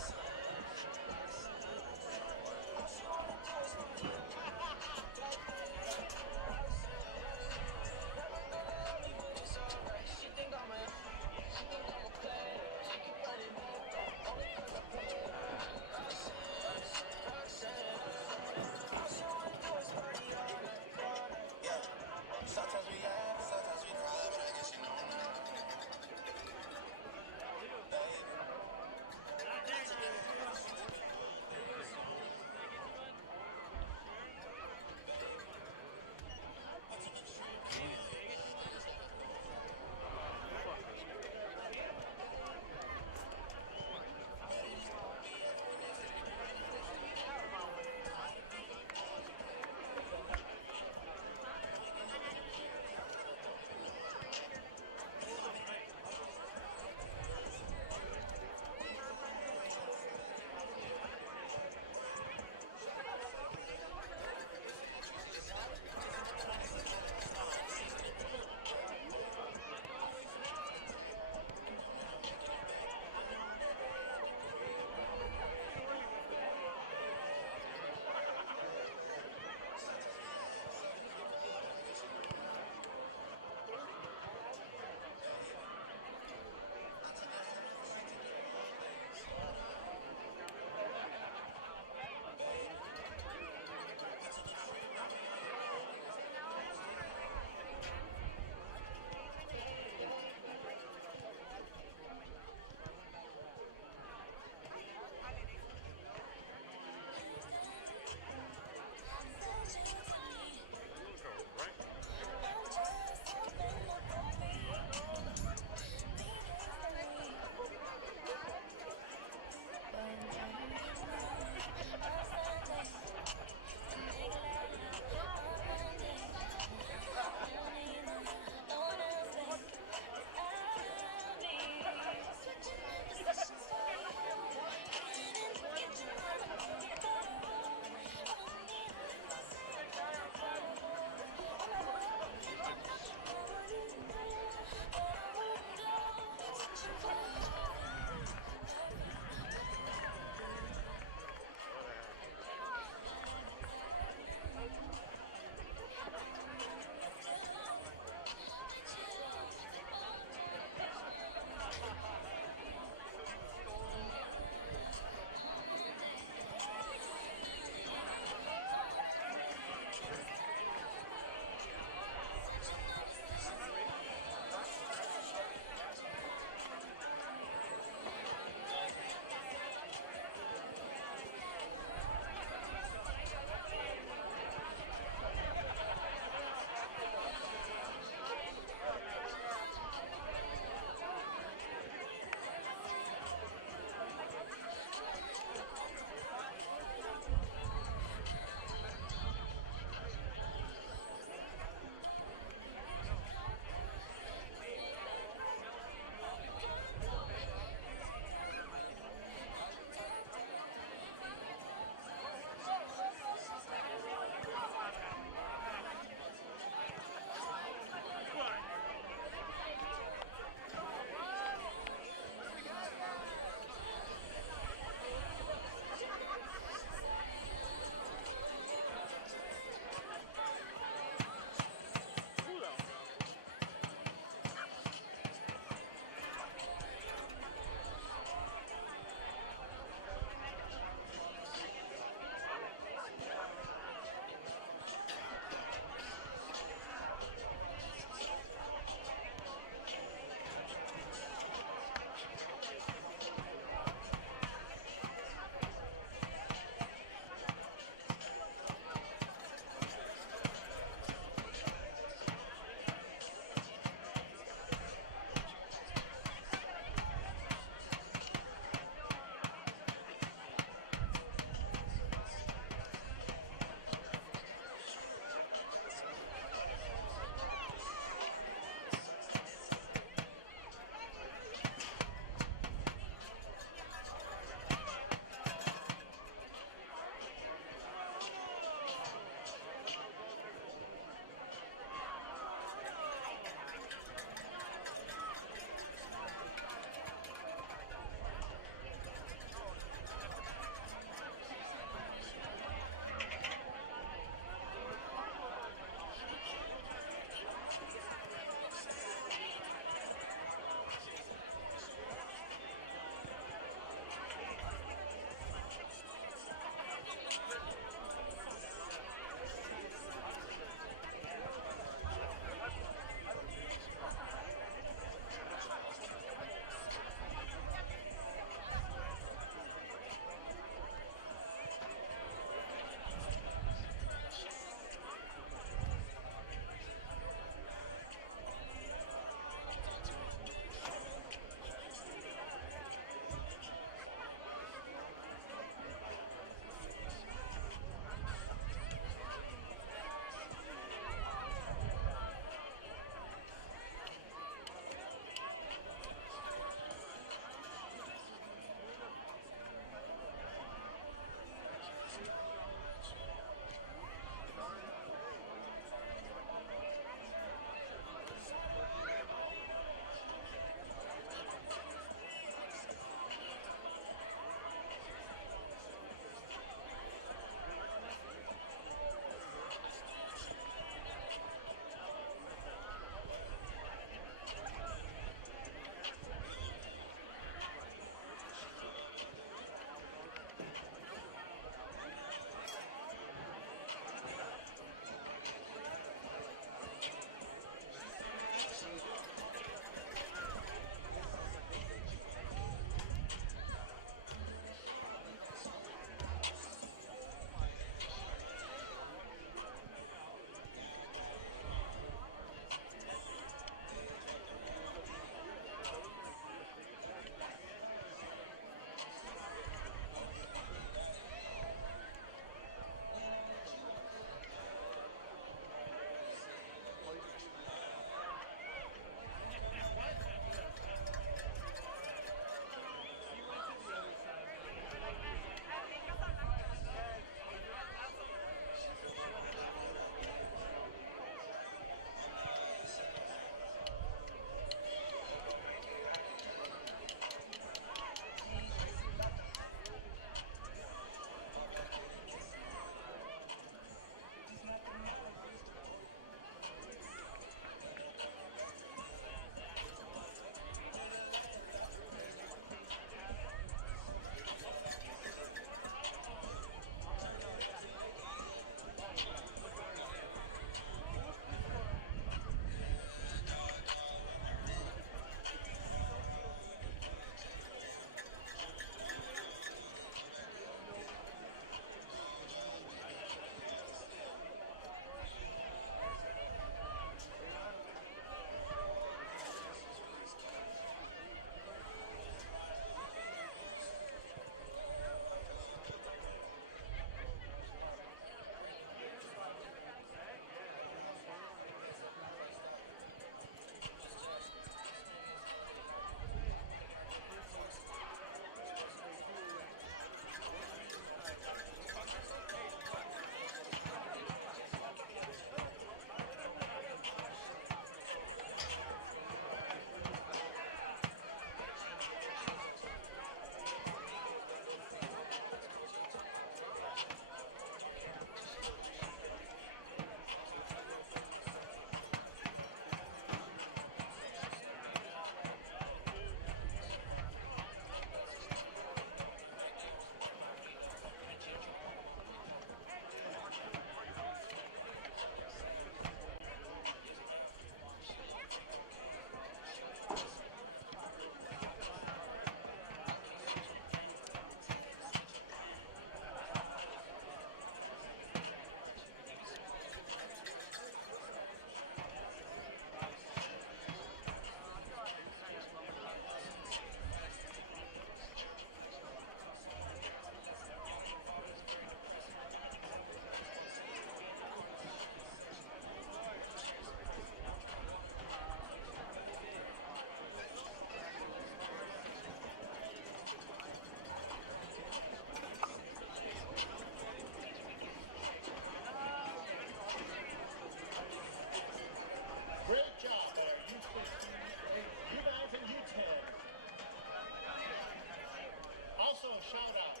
shout out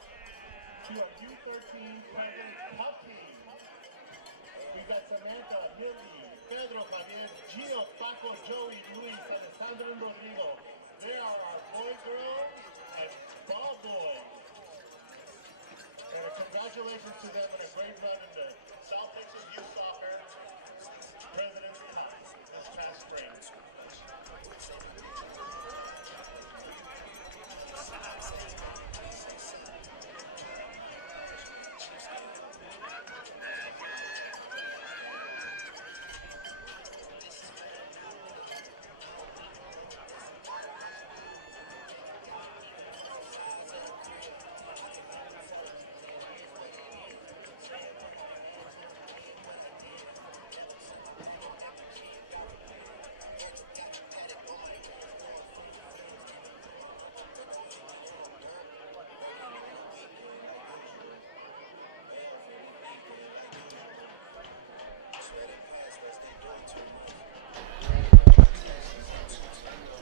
to our U13 President's Cup team. We've got Samantha, Millie, Pedro, Javier, Gio, Paco, Joey, Luis, Alessandro, and Rodrigo. They are our boy, girl, and ball boys. And congratulations to them on a great run in the South Texas Youth Soccer President's Cup this past spring.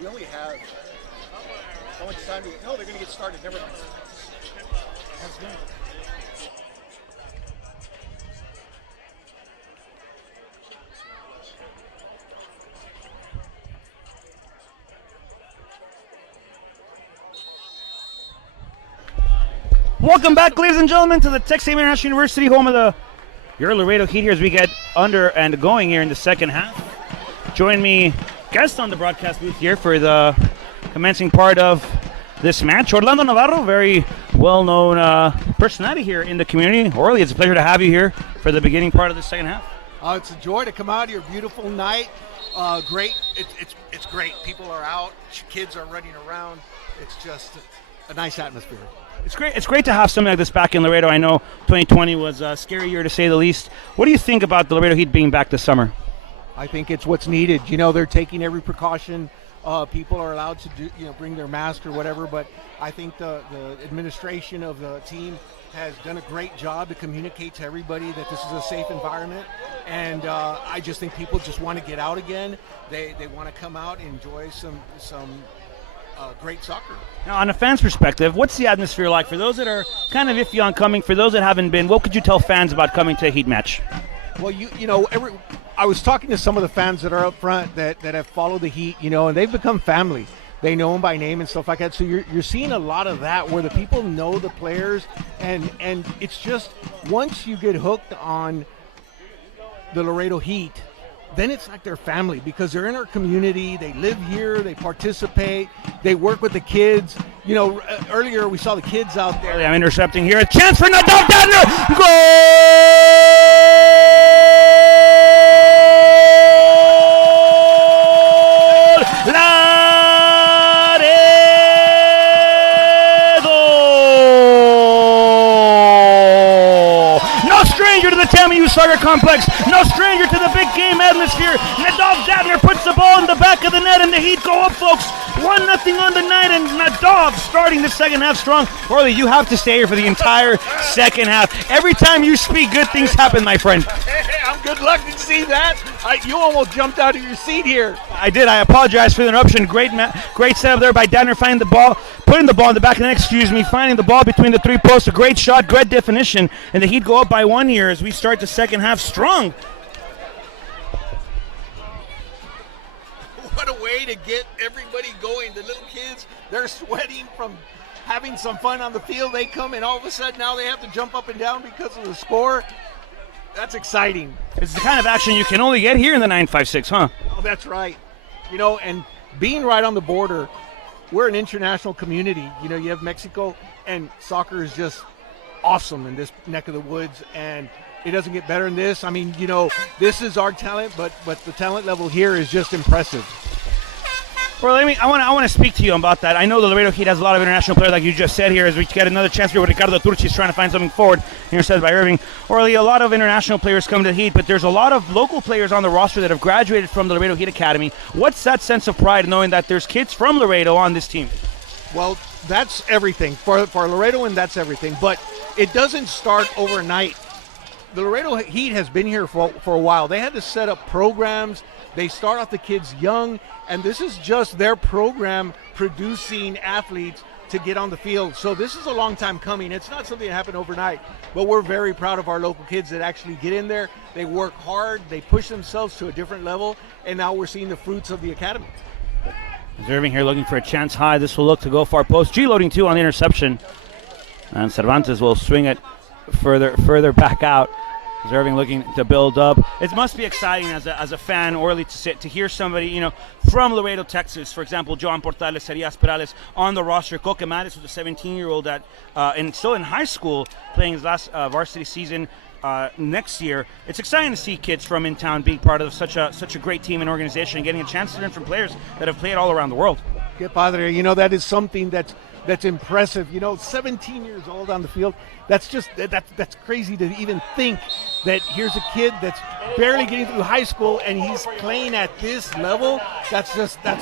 We only have how much time do we? No, they're going to get started. Never mind. That's good. Welcome back, ladies and gentlemen, to the Texas International University, home of your Laredo Heat here as we get under and going here in the second half. Join me, guest on the broadcast booth here for the commencing part of this match. Orlando Navarro, very well-known personality here in the community. Orly, it's a pleasure to have you here for the beginning part of the second half. It's a joy to come out here. Beautiful night. Great. It's great. People are out. Kids are running around. It's just a nice atmosphere. It's great. It's great to have something like this back in Laredo. I know 2020 was a scary year to say the least. What do you think about the Laredo Heat being back this summer? I think it's what's needed. You know, they're taking every precaution. People are allowed to do, bring their mask or whatever. But I think the administration of the team has done a great job to communicate to everybody that this is a safe environment. And I just think people just want to get out again. They want to come out and enjoy some great soccer. Now, on a fan's perspective, what's the atmosphere like? For those that are kind of iffy on coming, for those that haven't been, what could you tell fans about coming to a Heat match? Well, I was talking to some of the fans that are up front that have followed the Heat, and they've become family. They know them by name and stuff like that. So you're seeing a lot of that where the people know the players, and it's just once you get hooked on the Laredo Heat, then it's like their family because they're in our community. They live here. They participate. They work with the kids. Earlier we saw the kids out there. I'm intercepting here. A chance for Nadal Dadner. Goal! No stranger to the TAMU Soccer Complex. No stranger to the big game atmosphere. Nadal Dadner puts the ball in the back of the net, and the Heat go up, folks. 1-0 on the night, and Nadal starting the second half strong. Orly, you have to stay here for the entire second half. Every time you speak, good things happen, my friend. Hey, I'm good luck to see that. You almost jumped out of your seat here. I did. I apologize for the interruption. Great setup there by Dadner, finding the ball, putting the ball in the back of the net, finding the ball between the three posts. A great shot, great definition, and the Heat go up by one here as we start the second half strong. What a way to get everybody going. The little kids, they're sweating from having some fun on the field. They come and all of a sudden now they have to jump up and down because of the score. That's exciting. It's the kind of action you can only get here in the 956, huh? Oh, that's right. And being right on the border, we're an international community. You have Mexico, and soccer is just awesome in this neck of the woods, and it doesn't get better than this. I mean, this is our talent, but the talent level here is just impressive. Well, I want to speak to you about that. I know the Laredo Heat has a lot of international players, like you just said here, as we get another chance here with Ricardo Turchi's trying to find something forward. Intercepted by Irving. Orly, a lot of international players come to the Heat, but there's a lot of local players on the roster that have graduated from the Laredo Heat Academy. What's that sense of pride knowing that there's kids from Laredo on this team? Well, that's everything. For Laredo, and that's everything. But it doesn't start overnight. The Laredo Heat has been here for a while. They had to set up programs. They start off the kids young, and this is just their program producing athletes to get on the field. So this is a long time coming. It's not something that happened overnight, but we're very proud of our local kids that actually get in there. They work hard, they push themselves to a different level, and now we're seeing the fruits of the academy. Irving here looking for a chance high. This will look to go far post. G-loading 2 on the interception. And Cervantes will swing it further back out. Irving looking to build up. It must be exciting as a fan, Orly, to hear somebody, from Laredo, Texas, for example, Joan Portales, Arias Perales on the roster. Coque Mattis was a 17-year-old that, and still in high school, playing his last varsity season next year. It's exciting to see kids from in town being part of such a great team and organization and getting a chance to learn from players that have played all around the world. Que padre. That is something that's impressive. 17 years old on the field. That's crazy to even think that here's a kid that's barely getting through high school and he's playing at this level. That's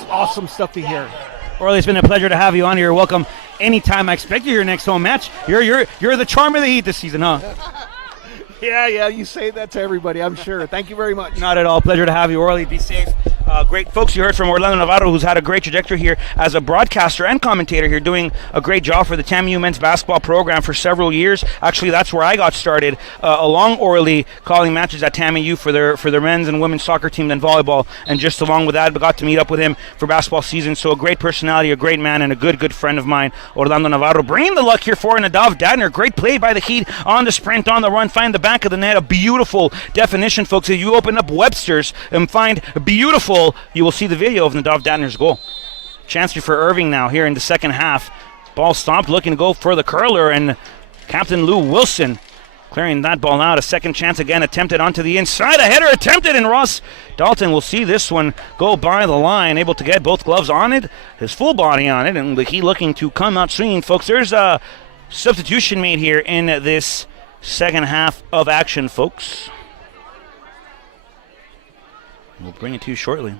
awesome stuff to hear. Orly, it's been a pleasure to have you on here. Welcome anytime. I expect you your next home match. You're the charm of the Heat this season, huh? Yeah, you say that to everybody, I'm sure. Thank you very much. Not at all. Pleasure to have you, Orly. Be safe. Great folks. You heard from Orlando Navarro, who's had a great trajectory here as a broadcaster and commentator here, doing a great job for the TAMU men's basketball program for several years. Actually, that's where I got started, along Orly, calling matches at TAMU for their men's and women's soccer team and volleyball. And just along with that, I got to meet up with him for basketball season. So a great personality, a great man, and a good friend of mine, Orlando Navarro. Bringing the luck here for Nadav Dadner. Great play by the Heat on the sprint, on the run, find the back of the net. A beautiful definition, folks. If you open up Webster's and find beautiful, you will see the video of Nadav Dadner's goal. Chance for Irving now here in the second half. Ball stopped, looking to go for the curler, and Captain Lou Wilson clearing that ball out. A second chance again attempted onto the inside. A header attempted, and Ross Dalton will see this one go by the line, able to get both gloves on it, his full body on it, and the Heat looking to come out swinging, folks. There's a substitution made here in this second half of action, folks. We'll bring it to you shortly.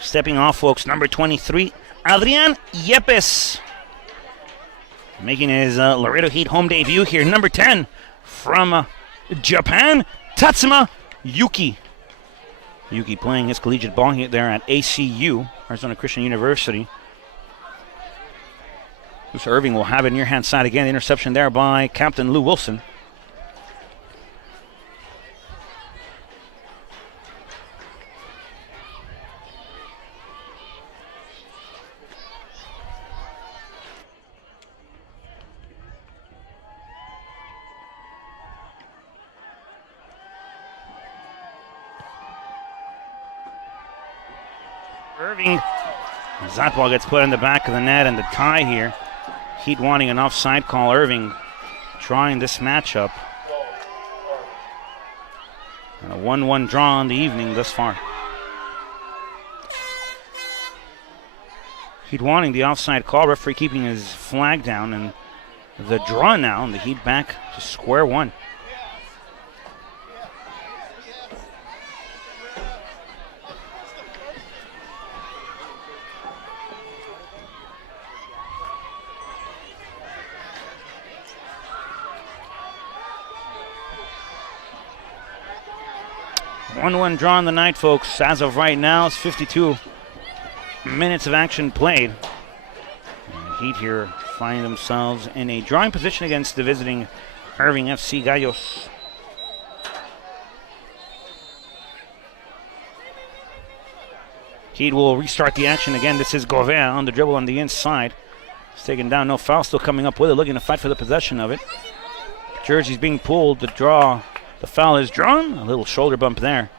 Stepping off, folks, number 23, Adrian Yepes. Making his Laredo Heat home debut here. Number 10, from Japan, Tatsuma Yuki. Yuki playing his collegiate ball here there at ACU, Arizona Christian University. Bruce Irving will have it near hand side again. Interception there by Captain Lou Wilson. Irving, that ball gets put in the back of the net, and the tie here. Heat wanting an offside call. Irving trying this matchup. And a 1-1 draw on the evening thus far. Heat wanting the offside call. Referee keeping his flag down, and the draw now, and the Heat back to square one. One draw on the night, folks. As of right now, it's 52 minutes of action played. And Heat here find themselves in a drawing position against the visiting Irving FC Gallos. Heat will restart the action again. This is Gouveia on the dribble on the inside. It's taken down, no foul, still coming up with it, looking to fight for the possession of it. Jersey's being pulled, the draw. The foul is drawn. A little shoulder bump there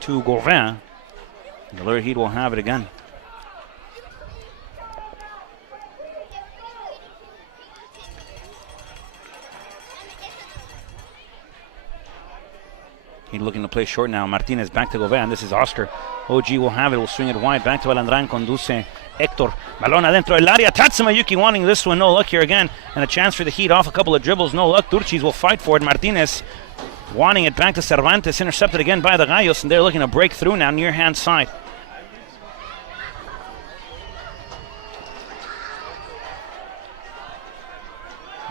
to Gouveia. The Laredo Heat will have it again. Heat looking to play short now. Martinez back to Gouveia, and this is Oscar. OG will have it. Will swing it wide. Back to Alandran. Conduce Hector. Balón adentro del área. Tatsuma Yuki wanting this one. No luck here again. And a chance for the Heat off a couple of dribbles. No luck. Turchis will fight for it. Martinez wanting it back to Cervantes. Intercepted again by the Gallos. And they're looking to break through now near hand side.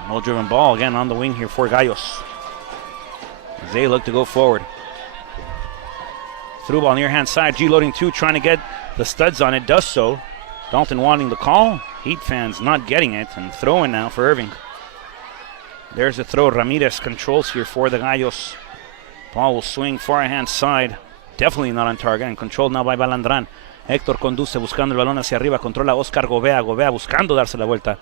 No driven ball again on the wing here for Gallos. As they look to go forward. Through ball near hand side. G loading 2 trying to get the studs on it. Does so. Dalton wanting the call. Heat fans not getting it. And throw in now for Irving. There's the throw. Ramirez controls here for the Gallos. Ball will swing far hand side. Definitely not on target. And controlled now by Balandrán. Héctor conduce buscando el balón hacia arriba. Controla Oscar Gobea. Gobea buscando darse la vuelta.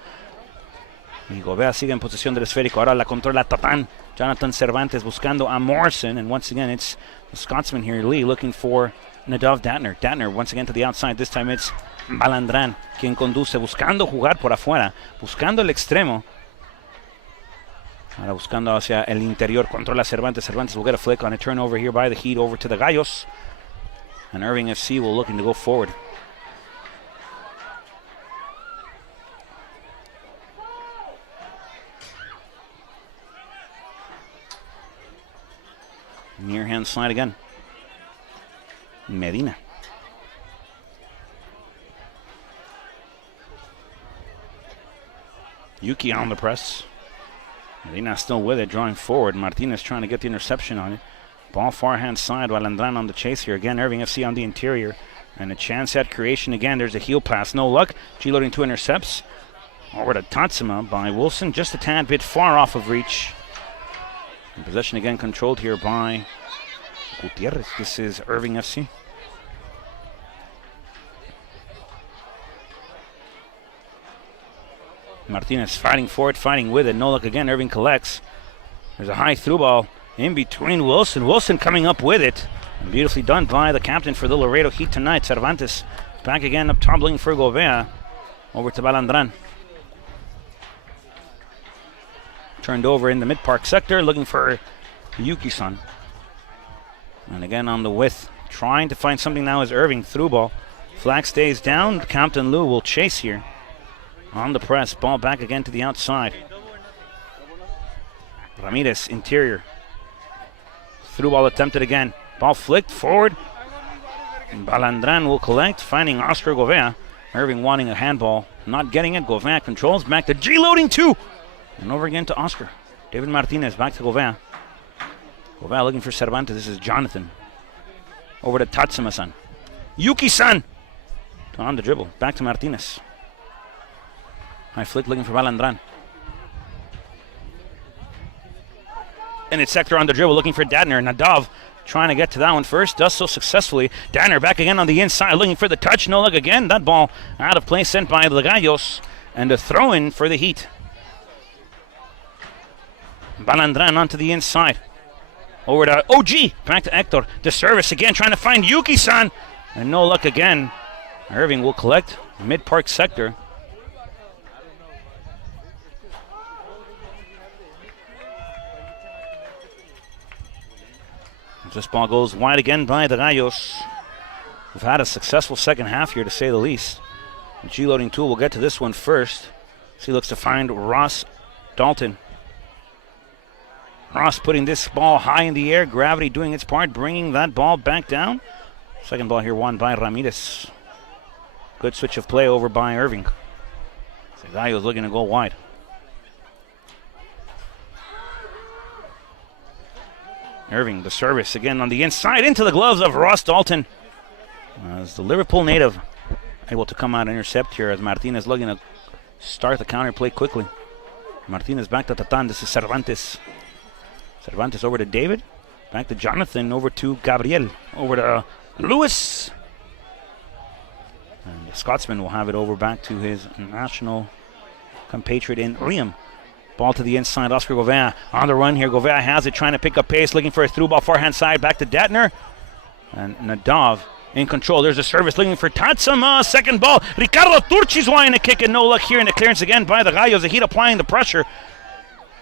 Y Gobea sigue en posesión del esférico. Ahora la controla Tatán. Jonathan Cervantes buscando a Morrison. And once again, it's the Scotsman here, Lee, looking for Nadav Datner. Datner once again to the outside. This time it's Balandrán quien conduce. Buscando jugar por afuera. Buscando el extremo. Ahora buscando hacia el interior. Controla Cervantes. Cervantes will get a flick on a turnover here by the Heat over to the Gallos. And Irving FC will looking to go forward. Near hand slide again. Medina. Yuki on the press. Medina still with it, drawing forward. Martinez trying to get the interception on it. Ball far hand side. Balandrán on the chase here. Again, Irving FC on the interior. And a chance at creation again. There's a heel pass. No luck. G loading 2 intercepts. Over to Tatsuma by Wilson. Just a tad bit far off of reach. And possession again controlled here by Gutierrez. This is Irving FC. Martinez fighting for it, fighting with it. No luck again. Irving collects. There's a high through ball in between Wilson. Wilson coming up with it. And beautifully done by the captain for the Laredo Heat tonight. Cervantes back again up tumbling for Gobea. Over to Balandrán. Turned over in the mid-park sector, looking for Yuki-san. And again on the width, trying to find something now is Irving. Through ball. Flag stays down. Captain Lou will chase here. On the press, ball back again to the outside. Ramirez, interior. Through ball attempted again. Ball flicked forward. Balandrán will collect, finding Oscar Gobea. Irving wanting a handball, not getting it. Gobea controls, back to G loading 2. And over again to Oscar. David Martinez, back to Gobea. Gobea looking for Cervantes. This is Jonathan. Over to Tatsuma-san. Yuki-san. On the dribble. Back to Martinez. High flick looking for Balandrán. And it's sector on the dribble looking for Dadner. Nadav trying to get to that one first. Does so successfully. Dadner back again on the inside looking for the touch. No luck again. That ball out of play sent by the Gallos. And a throw in for the Heat. Balandrán onto the inside. Over to OG. Back to Hector. The service again trying to find Yuki-san. And no luck again. Irving will collect mid-park sector. This ball goes wide again by the Gallos. We've had a successful second half here, to say the least. The G-loading tool will get to this one first. So he looks to find Ross Dalton. Ross putting this ball high in the air. Gravity doing its part, bringing that ball back down. Second ball here won by Ramirez. Good switch of play over by Irving. So Gallos looking to go wide. Irving, the service again on the inside into the gloves of Ross Dalton. As the Liverpool native able to come out and intercept here as Martinez looking to start the counter play quickly. Martinez back to Tatan. This is Cervantes. Cervantes over to David. Back to Jonathan. Over to Gabriel. Over to Lewis. And the Scotsman will have it over back to his national compatriot in Liam. Ball to the inside, Oscar Gobea on the run here. Gobea has it, trying to pick up pace, looking for a through ball, forehand side, back to Datner. And Nadav in control. There's a service looking for Tatsuma. Second ball. Ricardo Turchi's wanting to kick it. No luck here in the clearance again by the Gallos. The Heat applying the pressure.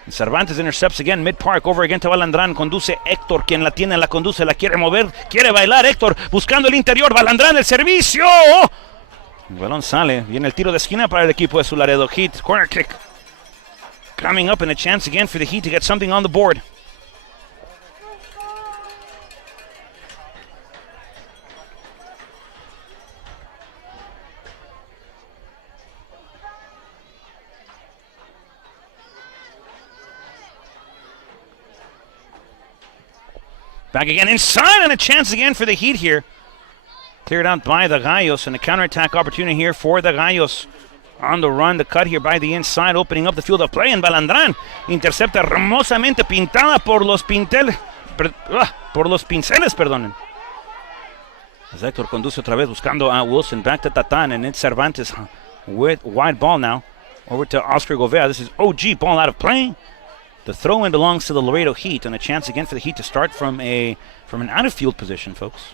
And Cervantes intercepts again mid-park. Over again to Balandrán. Conduce Héctor, quien la tiene, la conduce, la quiere mover. Quiere bailar Héctor, buscando el interior. Balandrán, el servicio. El balón sale. Viene el tiro de esquina para el equipo de su Laredo Heat. Corner kick. Coming up and a chance again for the Heat to get something on the board. Back again inside, and a chance again for the Heat here. Cleared out by the Gallos, and a counterattack opportunity here for the Gallos. On the run, the cut here by the inside, opening up the field of play, and Balandrán intercepta hermosamente, pintada por los pinceles, perdonen. As Hector conduce otra vez, buscando a Wilson, back to Tatan, and it's Cervantes with wide ball now. Over to Oscar Govea. This is OG, ball out of play. The throw-in belongs to the Laredo Heat, and a chance again for the Heat to start from an out-of-field position, folks.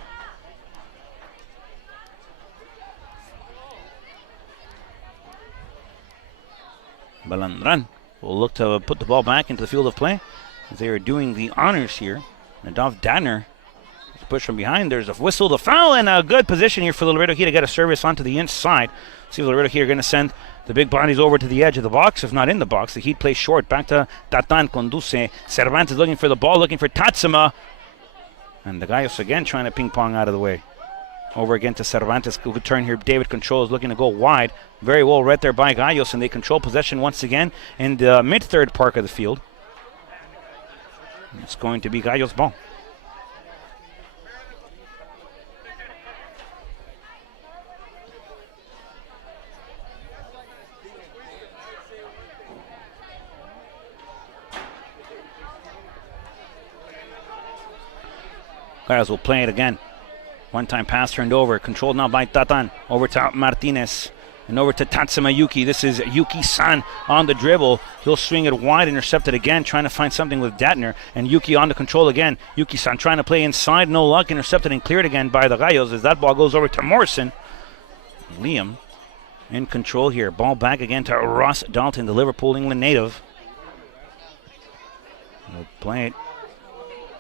Balandrán will look to put the ball back into the field of play as they are doing the honors here. Nadav Dadner is pushed from behind. There's a whistle, the foul, and a good position here for the Laredo Heat to get a service onto the inside. See if the Laredo Heat are going to send the big bodies over to the edge of the box. If not in the box, the Heat plays short. Back to Tatan, conduce. Cervantes looking for the ball, looking for Tatsuma. And the Gallos again trying to ping-pong out of the way. Over again to Cervantes. Good turn here. David controls, looking to go wide. Very well read there by Gallos, and they control possession once again in the mid-third park of the field. It's going to be Gallos' ball. Gallos will play it again. One-time pass turned over. Controlled now by Tatan. Over to Martinez. And over to Tatsuma Yuki. This is Yuki-san on the dribble. He'll swing it wide, intercepted again, trying to find something with Datner. And Yuki on the control again. Yuki-san trying to play inside. No luck. Intercepted and cleared again by the Gallos as that ball goes over to Morrison. Liam in control here. Ball back again to Ross Dalton, the Liverpool, England native. He'll play it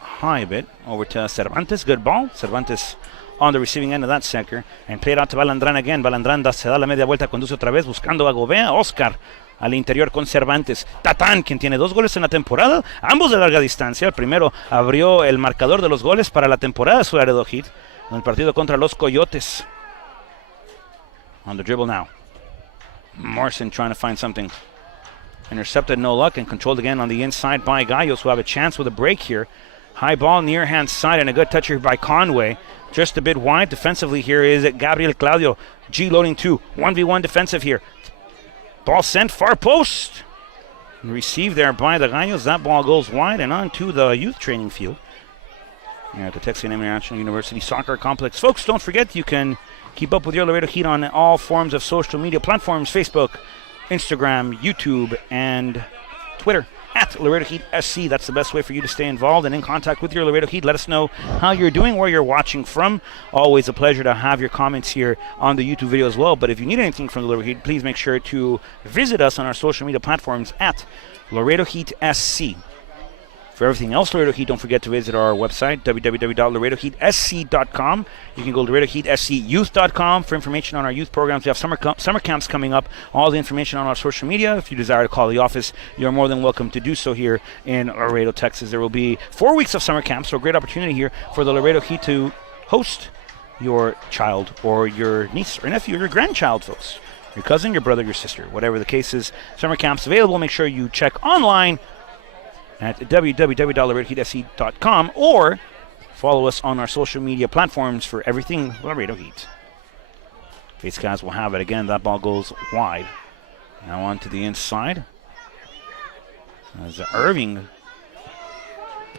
high a bit over to Cervantes. Good ball. Cervantes on the receiving end of that sector, and played out to Balandrán again. Balandrán se da la media vuelta, conduce otra vez buscando a Govea. Oscar al interior con Cervantes. Tatán, quien tiene 2 goles en la temporada, ambos de larga distancia. El primero abrió el marcador de los goles para la temporada de su Laredo Heat en el partido contra los Coyotes. On the dribble now. Morrison trying to find something. Intercepted, no luck, and controlled again on the inside by Gallos, who have a chance with a break here. High ball near hand side, and a good touch here by Conway. Just a bit wide. Defensively here is Gabriel Claudio. G loading 2. 1v1 defensive here. Ball sent far post. And received there by the Gallos. That ball goes wide and on to the youth training field here at the Texas International University Soccer Complex. Folks, don't forget you can keep up with your Laredo Heat on all forms of social media platforms. Facebook, Instagram, YouTube, and Twitter. At Laredo Heat SC. That's the best way for you to stay involved and in contact with your Laredo Heat. Let us know how you're doing, where you're watching from. Always a pleasure to have your comments here on the YouTube video as well. But if you need anything from the Laredo Heat, please make sure to visit us on our social media platforms at Laredo Heat SC. For everything else Laredo Heat, don't forget to visit our website, www.laredoheatsc.com. You can go to laredoheatscyouth.com for information on our youth programs. We have summer camps coming up. All the information on our social media. If you desire to call the office, you're more than welcome to do so here in Laredo, Texas. There will be 4 weeks of summer camps, so a great opportunity here for the Laredo Heat to host your child or your niece or nephew or your grandchild, folks. Your cousin, your brother, your sister, whatever the case is. Summer camps available. Make sure you check online at www.laredoheatsc.com or follow us on our social media platforms for everything Laredo Heat. Face guys will have it again. That ball goes wide. Now on to the inside. As Irving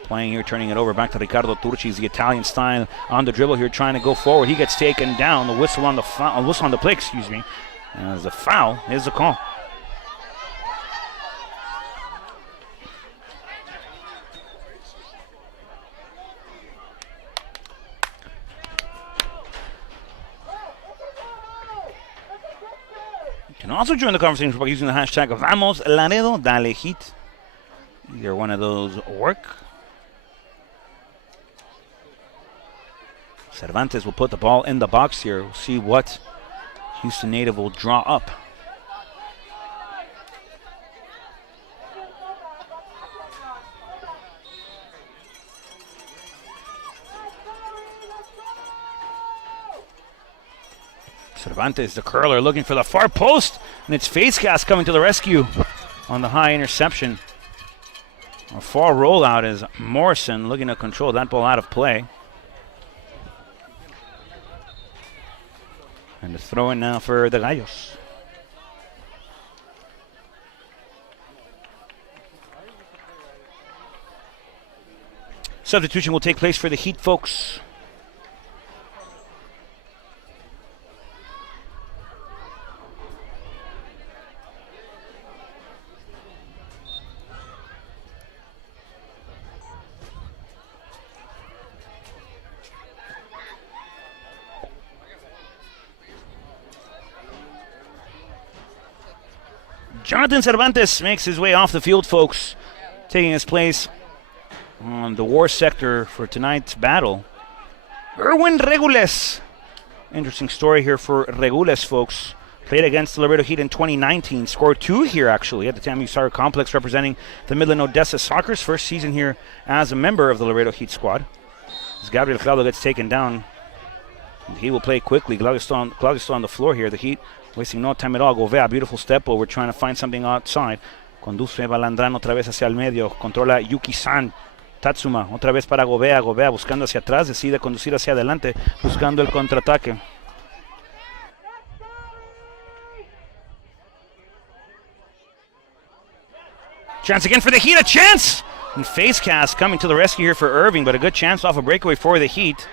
playing here, turning it over back to Ricardo Turcis, the Italian style on the dribble here, trying to go forward. He gets taken down. The whistle on the play, excuse me. As a foul is the call. You can also join the conversation by using the hashtag Vamos Laredo Dale Heat. Either one of those work. Cervantes will put the ball in the box here. We'll see what Houston native will draw up. Cervantes, the curler, looking for the far post, and it's Facecast coming to the rescue on the high interception. A far rollout is Morrison looking to control that ball out of play. And the throw in now for the Gallos. Substitution will take place for the Heat, folks. Jonathan Cervantes makes his way off the field, folks, taking his place on the war sector for tonight's battle. Erwin Regules. Interesting story here for Regules, folks. Played against the Laredo Heat in 2019. Scored 2 here, actually, at the TAMU Soccer Complex, representing the Midland Odessa Soccer's first season here as a member of the Laredo Heat squad. As Gabriel Claudio gets taken down, he will play quickly. Claudio's still on the floor here. The Heat wasting no time at all. Govea, beautiful step over, trying to find something outside. Conduce Balandrán otra vez hacia el medio. Controla Yuki-san. Tatsuma, otra vez para Govea. Govea buscando hacia atrás, decide conducir hacia adelante, buscando el contraataque. Chance again for the Heat, a chance! And face cast coming to the rescue here for Irving, but a good chance off a breakaway for the Heat.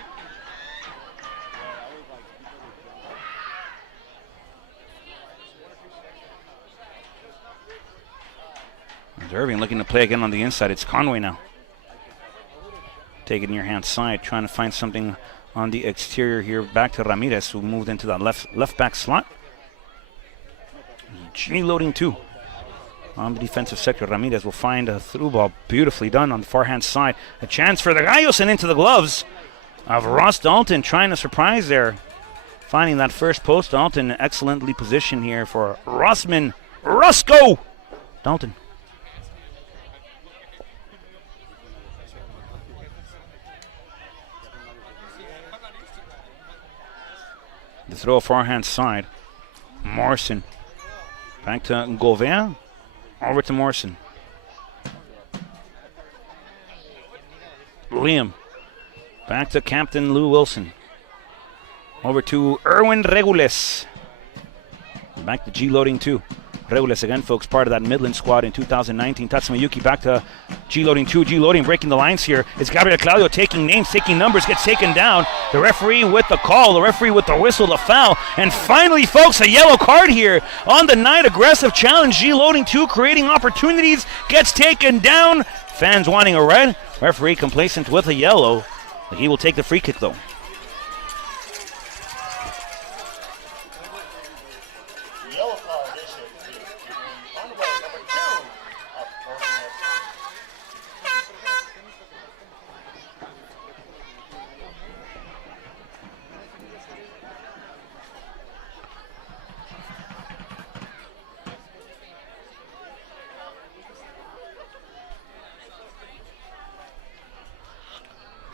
There's Irving looking to play again on the inside. It's Conway now. Take it in your hand side, trying to find something on the exterior here. Back to Ramirez, who moved into that left back slot. G-loading 2. On the defensive sector, Ramirez will find a through ball. Beautifully done on the far hand side. A chance for the Gallos and into the gloves of Ross Dalton, trying to surprise there. Finding that first post. Dalton excellently positioned here for Roscoe Dalton. The throw forehand side. Morrison. Back to Govea. Over to Morrison. Liam. Back to Captain Lou Wilson. Over to Erwin Regules. Back to G-loading 2. Regules again, folks, part of that Midland squad in 2019. Tatsuma Yuki back to G-loading 2. G-loading breaking the lines here. It's Gabriel Claudio taking names, taking numbers, gets taken down. The referee with the call, the referee with the whistle, the foul. And finally, folks, a yellow card here on the night. Aggressive challenge. G-loading 2 creating opportunities, gets taken down. Fans wanting a red. Referee complacent with a yellow. He will take the free kick, though.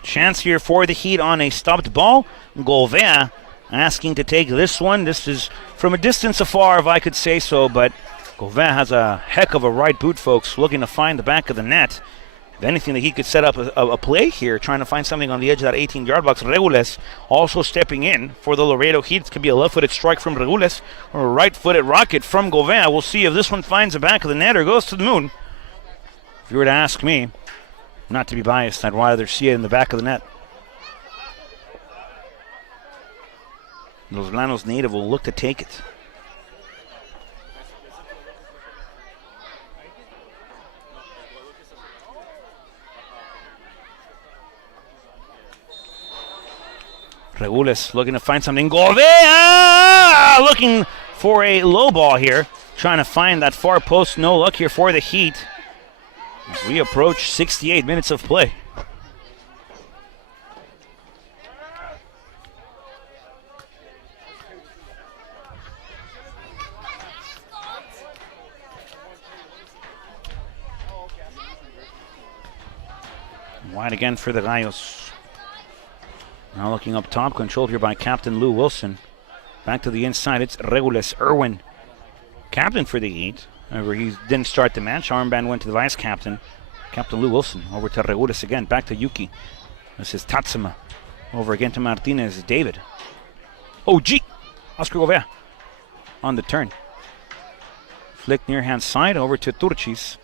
Chance here for the Heat on a stopped ball. Govea asking to take this one. This is from a distance afar, if I could say so, but Govea has a heck of a right boot, folks, looking to find the back of the net. If anything, that he could set up a play here, trying to find something on the edge of that 18-yard box. Regules also stepping in for the Laredo Heat. It could be a left-footed strike from Regules or a right-footed rocket from Govea. We'll see if this one finds the back of the net or goes to the moon. If you were to ask me, not to be biased, I'd rather see it in the back of the net. Los Llanos native will look to take it. Regules looking to find something. Govea looking for a low ball here. Trying to find that far post. No luck here for the Heat. As we approach 68 minutes of play. Wide again for the Gallos. Now looking up top, controlled here by Captain Lou Wilson. Back to the inside, it's Regules Irwin. Captain for the Heat. However, he didn't start the match. Armband went to the vice captain. Captain Lou Wilson over to Regules again. Back to Yuki. This is Tatsuma. Over again to Martinez. David. OG. Oscar Govea on the turn. Flick near hand side over to Turchis.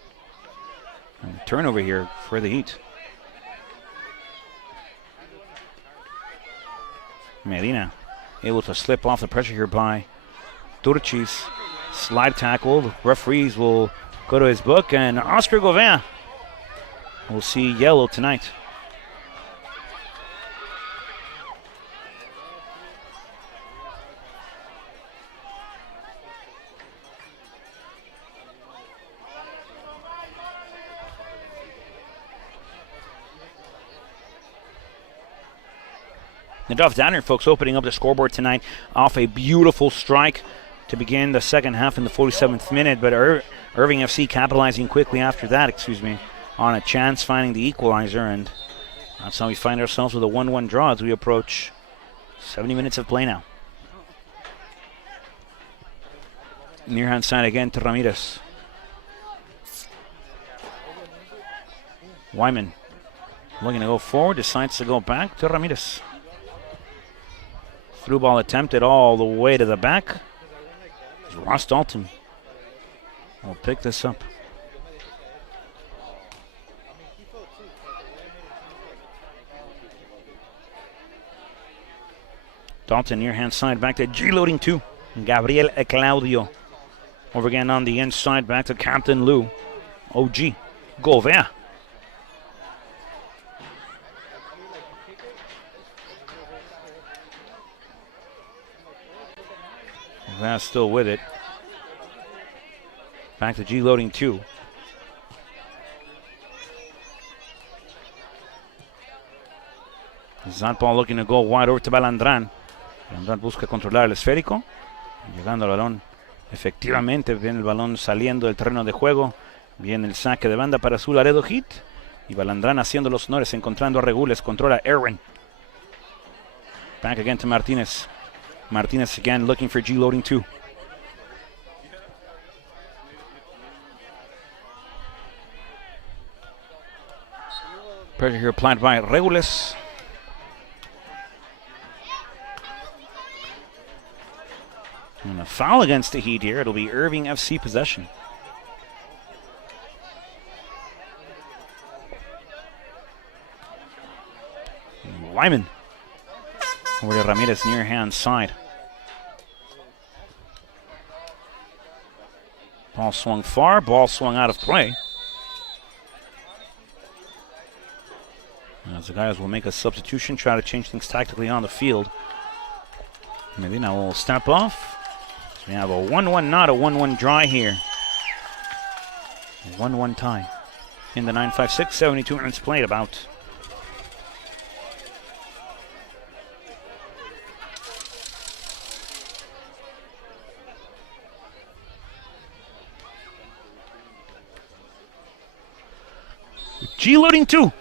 And turnover here for the Heat. Medina able to slip off the pressure here by Turchis. Slide tackle. The referees will go to his book, and Oscar Govea will see yellow tonight. Nadav Danner, folks, opening up the scoreboard tonight off a beautiful strike to begin the second half in the 47th minute, but Irving FC capitalizing quickly after that, on a chance finding the equalizer, and that's how we find ourselves with a 1-1 draw as we approach 70 minutes of play now. Near hand side again to Ramirez. Wyman looking to go forward, decides to go back to Ramirez. Through ball attempted all the way to the back. Ross Dalton will pick this up. Dalton near hand side back to G-loading 2. Gabriel Claudio. Over again on the inside back to Captain Lou. OG. Govea. That's still with it. Back to G-loading 2. That ball looking to go wide over to Balandrán. Balandrán busca controlar el esférico. Llegando al balón. Efectivamente viene el balón saliendo del terreno de juego. Viene el saque de banda para su Laredo Heat. Y Balandrán haciendo los honores, encontrando a Regules. Controla Erwin. Back again to Martinez. Martinez again looking for G-loading 2. Pressure here applied by Regules. And a foul against the Heat here. It'll be Irving FC possession. Wyman. Over to Ramirez near hand side. Ball swung far, ball swung out of play. As the guys will make a substitution, try to change things tactically on the field. Medina will step off. So we have a 1-1 not a 1-1 draw here. A 1-1 tie. In the 9-5-6, 72 minutes played about. G-loading 2.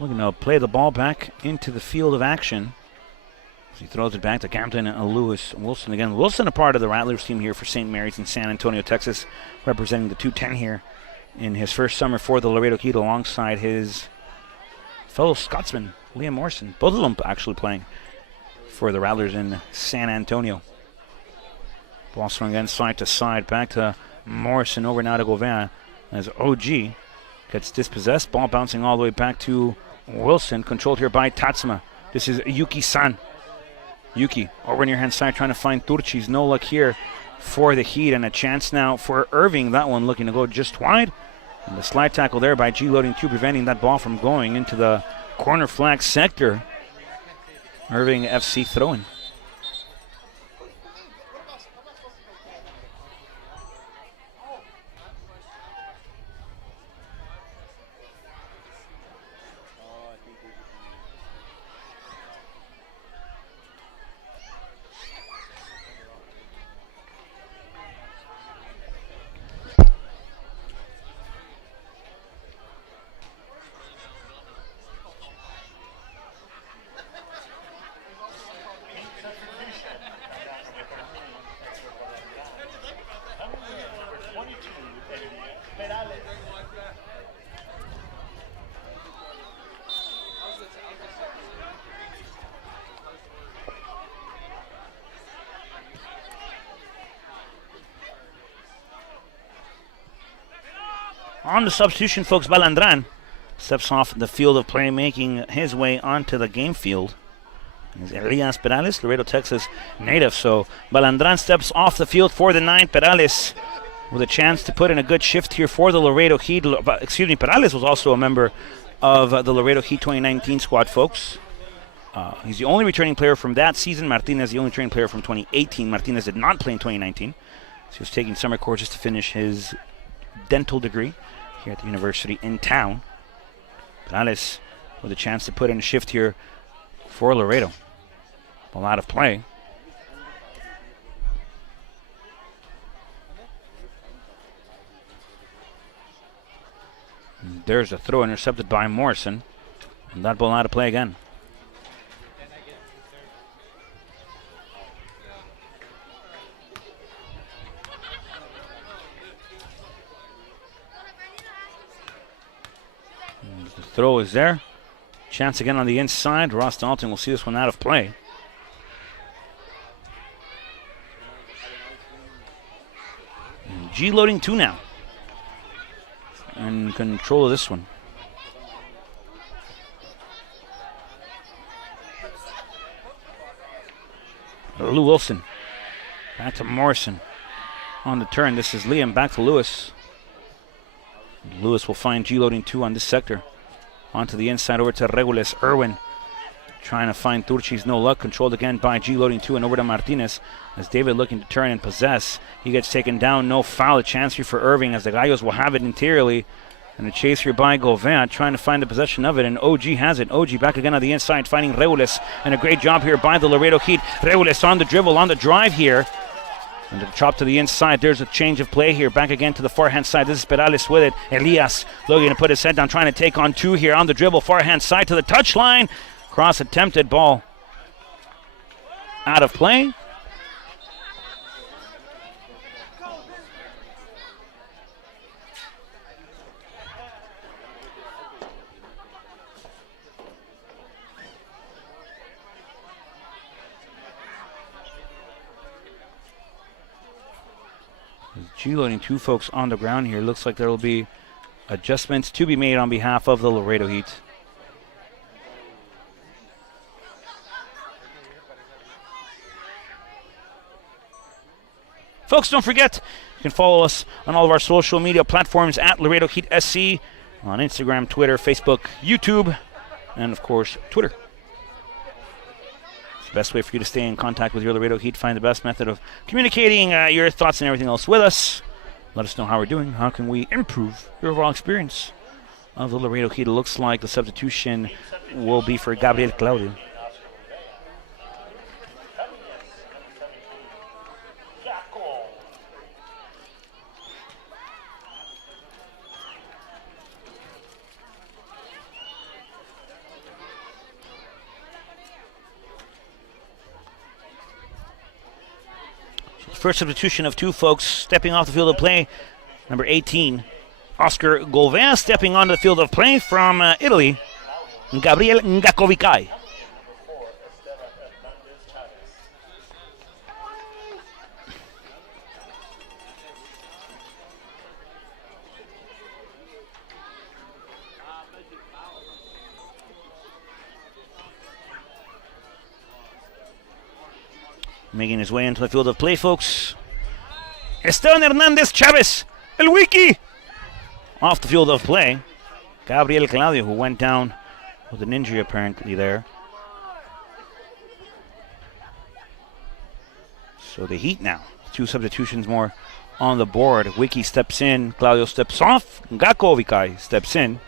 Looking to play the ball back into the field of action. He throws it back to Captain Lewis Wilson again. Wilson, a part of the Rattlers team here for St. Mary's in San Antonio, Texas, representing the 210 here in his first summer for the Laredo Heat alongside his fellow Scotsman, Liam Morrison. Both of them actually playing for the Rattlers in San Antonio. Ball swung again side to side. Back to Morrison, over now to Govea as OG gets dispossessed. Ball bouncing all the way back to Wilson. Controlled here by Tatsuma. This is Yuki-san. Yuki over near hand side trying to find Turchis. No luck here for the Heat. And a chance now for Irving. That one looking to go just wide. And the slide tackle there by G-loading 2 preventing that ball from going into the corner flag sector. Irving FC throwing. On the substitution, folks, Balandran steps off the field of play, making his way onto the game field. Is Elias Perales, Laredo, Texas native. So Balandran steps off the field for the 9. Perales with a chance to put in a good shift here for the Laredo Heat. Perales was also a member of the Laredo Heat 2019 squad, folks. He's the only returning player from that season. Martinez, the only returning player from 2018. Martinez did not play in 2019. So he was taking summer courses to finish his dental degree here at the university in town. Perales with a chance to put in a shift here for Laredo. Ball out of play. And there's a throw intercepted by Morrison. And that ball out of play again. And the throw is there. Chance again on the inside. Ross Dalton will see this one out of play. And G loading 2 now. In control of this one. Lou Wilson. Back to Morrison. On the turn. This is Liam. Back to Lewis. Lewis will find G loading 2 on this sector. Onto the inside over to Regules. Irwin trying to find Turchis. No luck. Controlled again by G loading 2 and over to Martinez. As David looking to turn and possess. He gets taken down. No foul. A chance here for Irving as the Gallos will have it interiorly. And a chase here by Gauvin trying to find the possession of it. And OG has it. OG back again on the inside finding Regules. And a great job here by the Laredo Heat. Regules on the dribble, on the drive here. And the chop to the inside. There's a change of play here. Back again to the far-hand side. This is Perales with it. Elias looking to put his head down, trying to take on 2 here on the dribble. Far-hand side to the touchline. Cross attempted. Ball out of play. G loading 2 folks on the ground here. Looks like there will be adjustments to be made on behalf of the Laredo Heat. Folks, don't forget, you can follow us on all of our social media platforms at Laredo Heat SC on Instagram, Twitter, Facebook, YouTube, and of course, Twitter. Best way for you to stay in contact with your Laredo Heat. Find the best method of communicating your thoughts and everything else with us. Let us know how we're doing. How can we improve your overall experience of the Laredo Heat? It looks like the substitution will be for Gabriel Claudio. First substitution of 2 folks stepping off the field of play. Number 18, Oscar Gauvin, stepping onto the field of play from Italy, Gabriel Ngakovikai. Making his way into the field of play, folks. Esteban Hernandez Chavez, El Wiki. Off the field of play. Gabriel Claudio, who went down with an injury apparently there. So the Heat now. 2 substitutions more on the board. Wiki steps in. Claudio steps off. Ngakovikai steps in.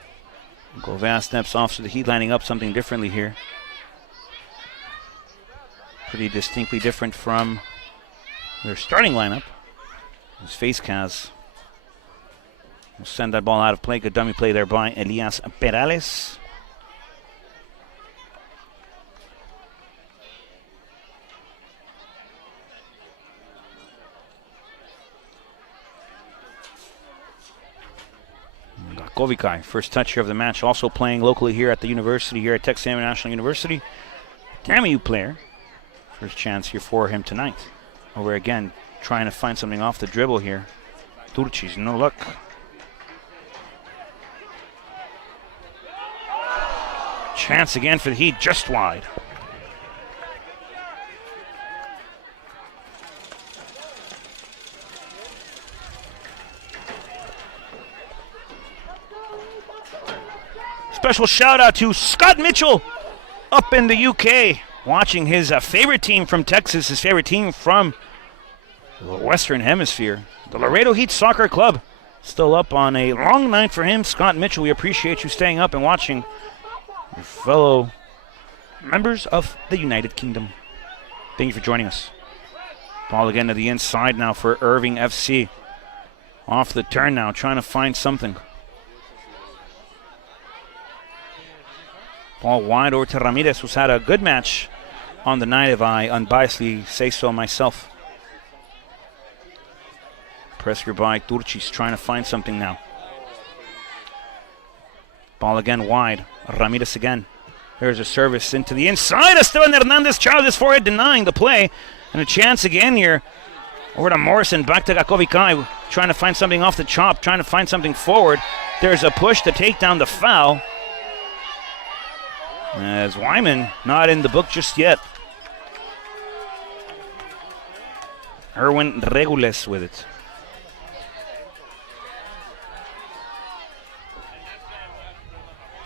Gauvin steps off, so the Heat lining up something differently here. Pretty distinctly different from their starting lineup. His face Kaz will send that ball out of play. Good dummy play there by Elias Perales. Kovikai, first touch here of the match, also playing locally here at the university, here at Texas A&M National University. Camu player. First chance here for him tonight. Over again, trying to find something off the dribble here. Turchis, no luck. Chance again for the Heat, just wide. Special shout out to Scott Mitchell up in the UK, watching his favorite team from Texas, his favorite team from the Western Hemisphere, the Laredo Heat Soccer Club. Still up on a long night for him. Scott Mitchell, we appreciate you staying up and watching your fellow members of the United Kingdom. Thank you for joining us. Ball again to the inside now for Irving FC. Off the turn now, trying to find something. Ball wide over to Ramirez, who's had a good match on the night, if I unbiasedly say so myself. Pressure by Turcis, trying to find something now. Ball again wide. Ramirez again. There's a service into the inside. Esteban Hernandez charges his forehead, denying the play. And a chance again here. Over to Morrison, back to Gakovikai, trying to find something off the chop, trying to find something forward. There's a push to take down the foul. As Wyman not in the book just yet. Erwin Regules with it.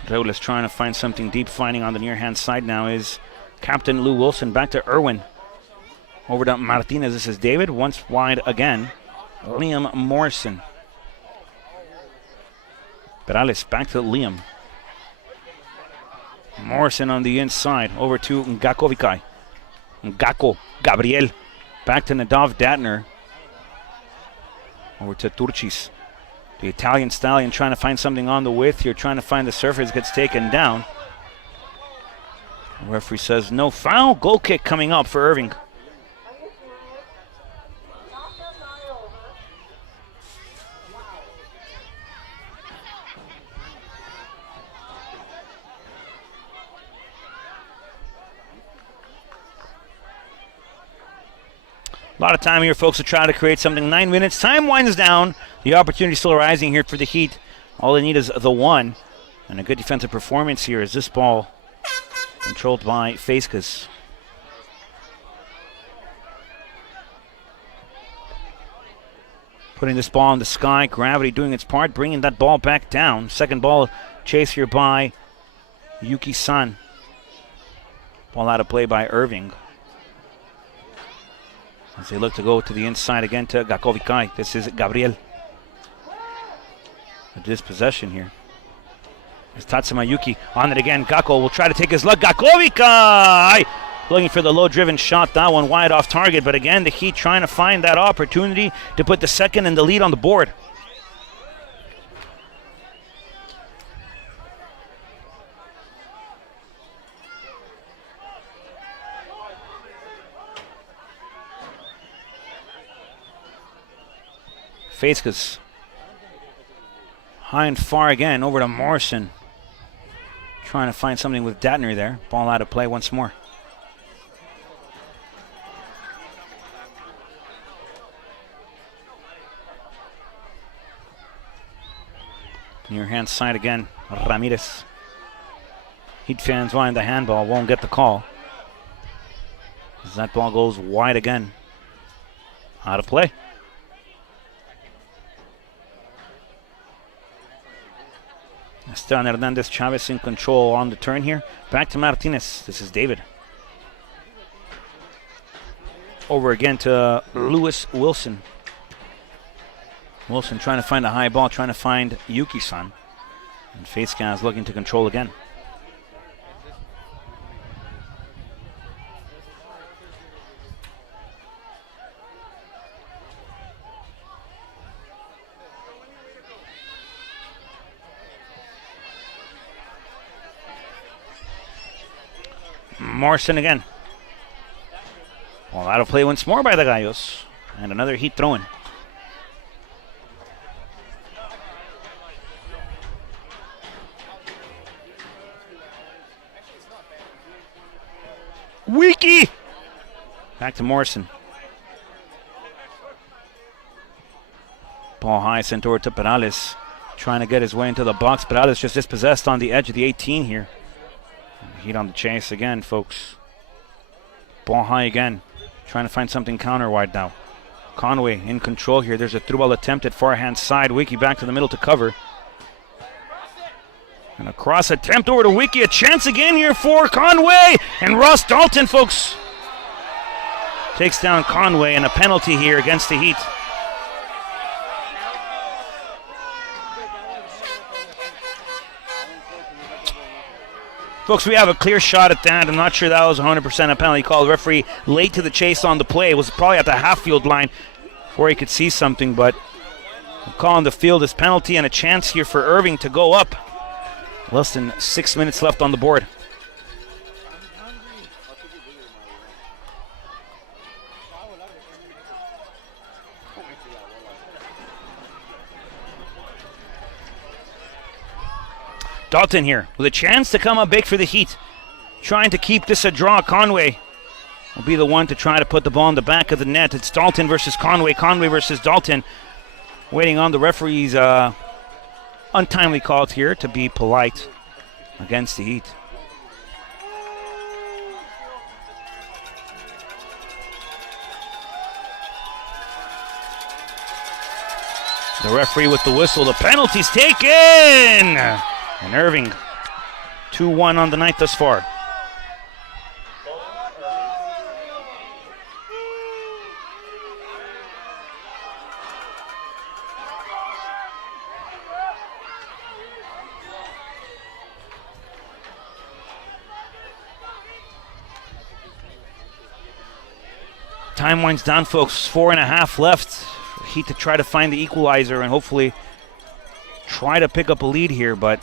Regules trying to find something deep, finding on the near hand side now is Captain Lou Wilson. Back to Erwin. Over to Martinez. This is David. Once wide again. Liam Morrison. Perales back to Liam. Morrison on the inside. Over to Ngakovikai. Ngako. Gabriel. Back to Nadav Datner. Over to Turcis. The Italian stallion trying to find something on the width here. Trying to find the surface. Gets taken down. The referee says no foul. Goal kick coming up for Irving. A lot of time here, folks, to try to create something. 9 minutes. Time winds down. The opportunity still arising here for the Heat. All they need is the one. And a good defensive performance here as this ball controlled by Faiskas. Putting this ball in the sky. Gravity doing its part, bringing that ball back down. Second ball chased here by Yuki-san. Ball out of play by Irving. As they look to go to the inside again to Gakovikai. This is Gabriel. A dispossession here. It's Tatsuma Yuki on it again. Gakko will try to take his luck. Gakovikai! Looking for the low-driven shot. That one wide off target. But again, the Heat trying to find that opportunity to put the second and the lead on the board. Faiskas high and far again over to Morrison. Trying to find something with Datner there. Ball out of play once more. Near hand side again, Ramirez. Heat fans wanting the handball, won't get the call. As that ball goes wide again. Out of play. Esteban Hernandez Chavez in control on the turn here. Back to Martinez. This is David. Over again to Lewis Wilson. Wilson trying to find a high ball, trying to find Yuki-san. And Faiskas looking to control again. Morrison again. Well, out of play once more by the Gallos. And another Heat throw-in. Wiki! Back to Morrison. Ball high, sent over to Perales. Trying to get his way into the box. Perales just dispossessed on the edge of the 18 here. Heat on the chase again, folks. Ball high again. Trying to find something counter-wide now. Conway in control here. There's a through-ball attempt at far-hand side. Wiki back to the middle to cover. And a cross attempt over to Wiki. A chance again here for Conway. And Ross Dalton, folks, takes down Conway, and a penalty here against the Heat. Folks, we have a clear shot at that. I'm not sure that was 100% a penalty call. The referee late to the chase on the play. It was probably at the half-field line before he could see something, but a call on the field is penalty, and a chance here for Irving to go up. Less than 6 minutes left on the board. Dalton here with a chance to come up big for the Heat. Trying to keep this a draw. Conway will be the one to try to put the ball in the back of the net. It's Dalton versus Conway. Conway versus Dalton. Waiting on the referee's untimely calls here to be polite against the Heat. The referee with the whistle. The penalty's taken! And Irving, 2-1 on the night thus far. Time winds down, folks. 4.5 left. Heat to try to find the equalizer and hopefully try to pick up a lead here, but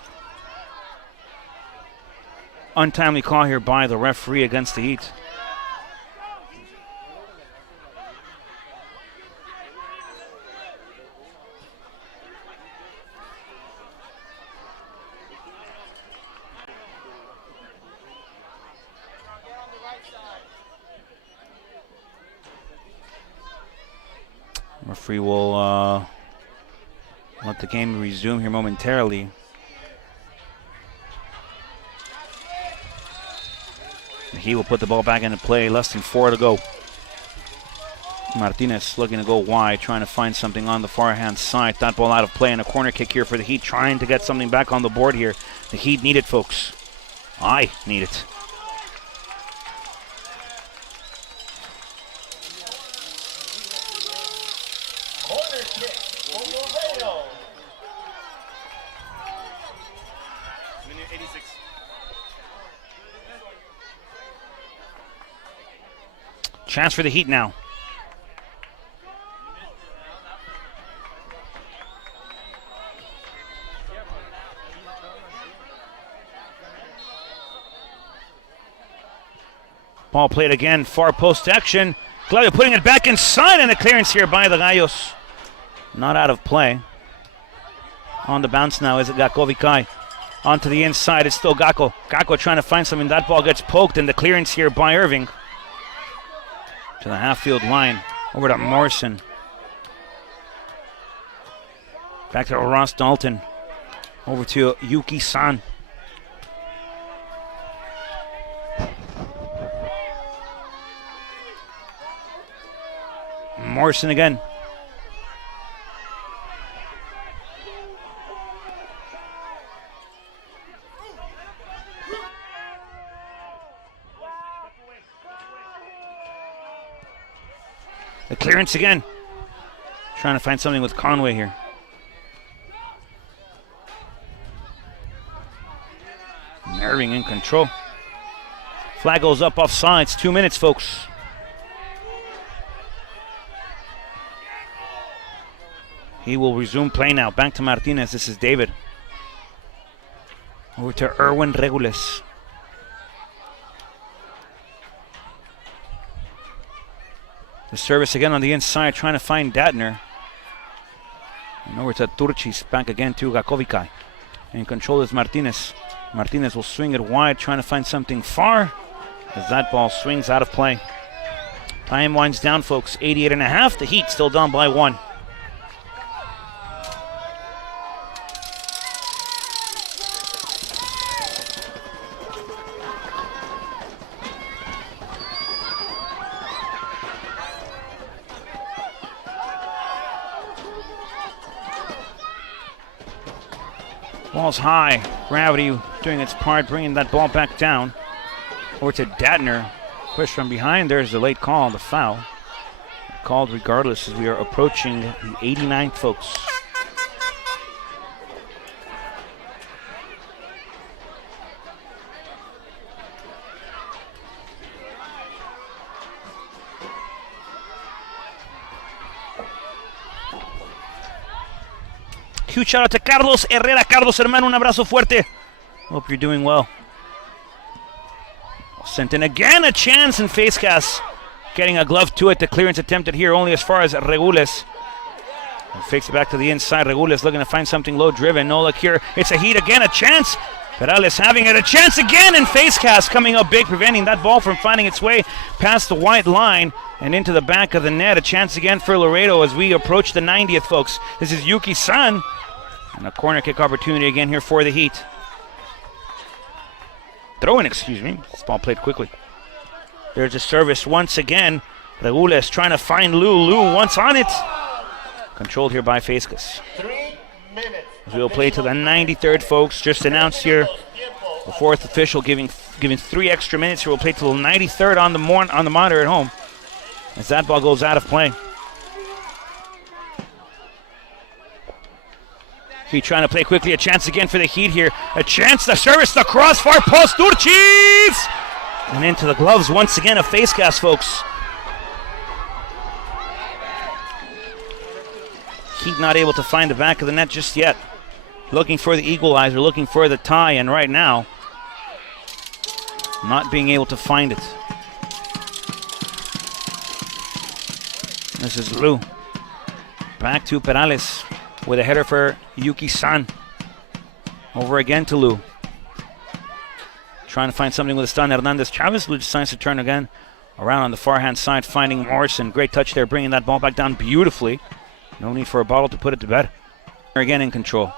untimely call here by the referee against the Heat. Referee will let the game resume here momentarily. He will put the ball back into play. Less than 4 to go. Martinez looking to go wide, trying to find something on the far-hand side. That ball out of play, and a corner kick here for the Heat, trying to get something back on the board here. The Heat need it, folks. I need it. Corner kick for Laredo. Minute 86. Chance for the Heat now. Ball played again, far post action. Claudio putting it back inside, and a clearance here by the Gallos. Not out of play. On the bounce now is it Gakovikai. Onto the inside, it's still Gakko. Gakko trying to find something. That ball gets poked, and the clearance here by Irving. To the half-field line, over to Morrison. Back to Ross Dalton. Over to Yuki-san. Morrison again. The clearance again. Trying to find something with Conway here. Irving in control. Flag goes up offsides. 2 minutes, folks. He will resume play now. Back to Martinez. This is David. Over to Erwin Regules. The service again on the inside, trying to find Datner. And over to Turchis, back again to Gakovikai. In control is Martinez. Martinez will swing it wide, trying to find something far, as that ball swings out of play. Time winds down, folks. 88.5. The Heat still down by 1. Ball's high. Gravity doing its part, bringing that ball back down. Over to Datner. Push from behind. There's the late call, the foul. Called regardless as we are approaching the 89th, folks. Huge shout out to Carlos Herrera. Carlos, hermano, un abrazo fuerte. Hope you're doing well. Sent in again, a chance in face cast. Getting a glove to it. The clearance attempted here only as far as Regules. And fakes it back to the inside. Regules looking to find something low driven. No luck here. It's a Heat again, a chance. Perales having it, a chance again, and face cast coming up big, preventing that ball from finding its way past the white line and into the back of the net. A chance again for Laredo as we approach the 90th, folks. This is Yuki-san. And a corner kick opportunity again here for the Heat. Throw-in, excuse me. This ball played quickly. There's a service once again. Regules trying to find Lou. Lou once on it. Controlled here by Faiscas. 3 minutes. As we'll play to the 93rd, folks. Just announced here. The fourth official giving 3 extra minutes here. We'll play till the 93rd on the monitor at home. As that ball goes out of play. Heat trying to play quickly. A chance again for the Heat here. A chance. The service. The cross. Far post. Durchis! And into the gloves once again. A face cast, folks. Heat not able to find the back of the net just yet. Looking for the equalizer. Looking for the tie. And right now, not being able to find it. This is Lou. Back to Perales. With a header for Yuki-san. Over again to Lou. Trying to find something with a stun. Hernandez Chavez. Lou decides to turn again around on the far hand side, finding Morrison. Great touch there, bringing that ball back down beautifully. No need for a bottle to put it to bed. Again in control.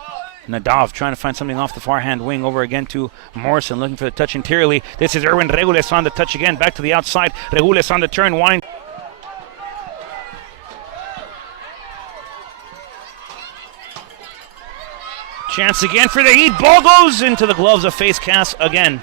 Nadav trying to find something off the far hand wing. Over again to Morrison, looking for the touch interiorly. This is Erwin Regules on the touch again. Back to the outside. Regules on the turn. Wind. Chance again for the Heat. Ball goes into the gloves of face cast again.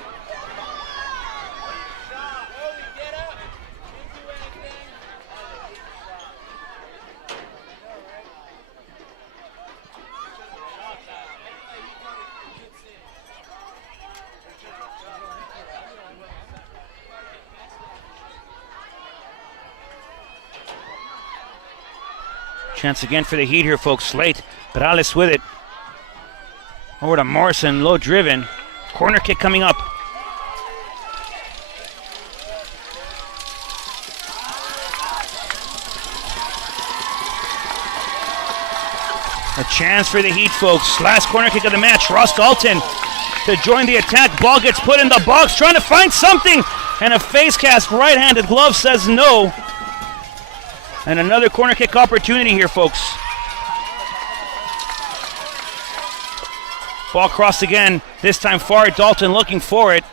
Chance again for the Heat here, folks. Late. Perales with it. Over to Morrison, low driven. Corner kick coming up. A chance for the Heat, folks. Last corner kick of the match. Ross Dalton to join the attack. Ball gets put in the box, trying to find something. And a face cast right-handed glove says no. And another corner kick opportunity here, folks. Ball crossed again, this time far. Dalton looking for it.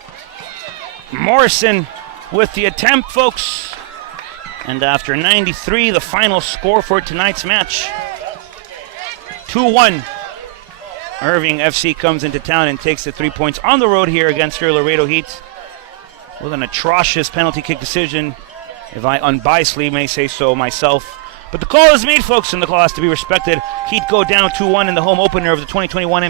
Morrison with the attempt, folks. And after 93, the final score for tonight's match. 2-1. Irving FC comes into town and takes the 3 points on the road here against your Laredo Heat. With an atrocious penalty kick decision, if I unbiasedly may say so myself. But the call is made, folks, and the call has to be respected. Heat go down 2-1 in the home opener of the 2021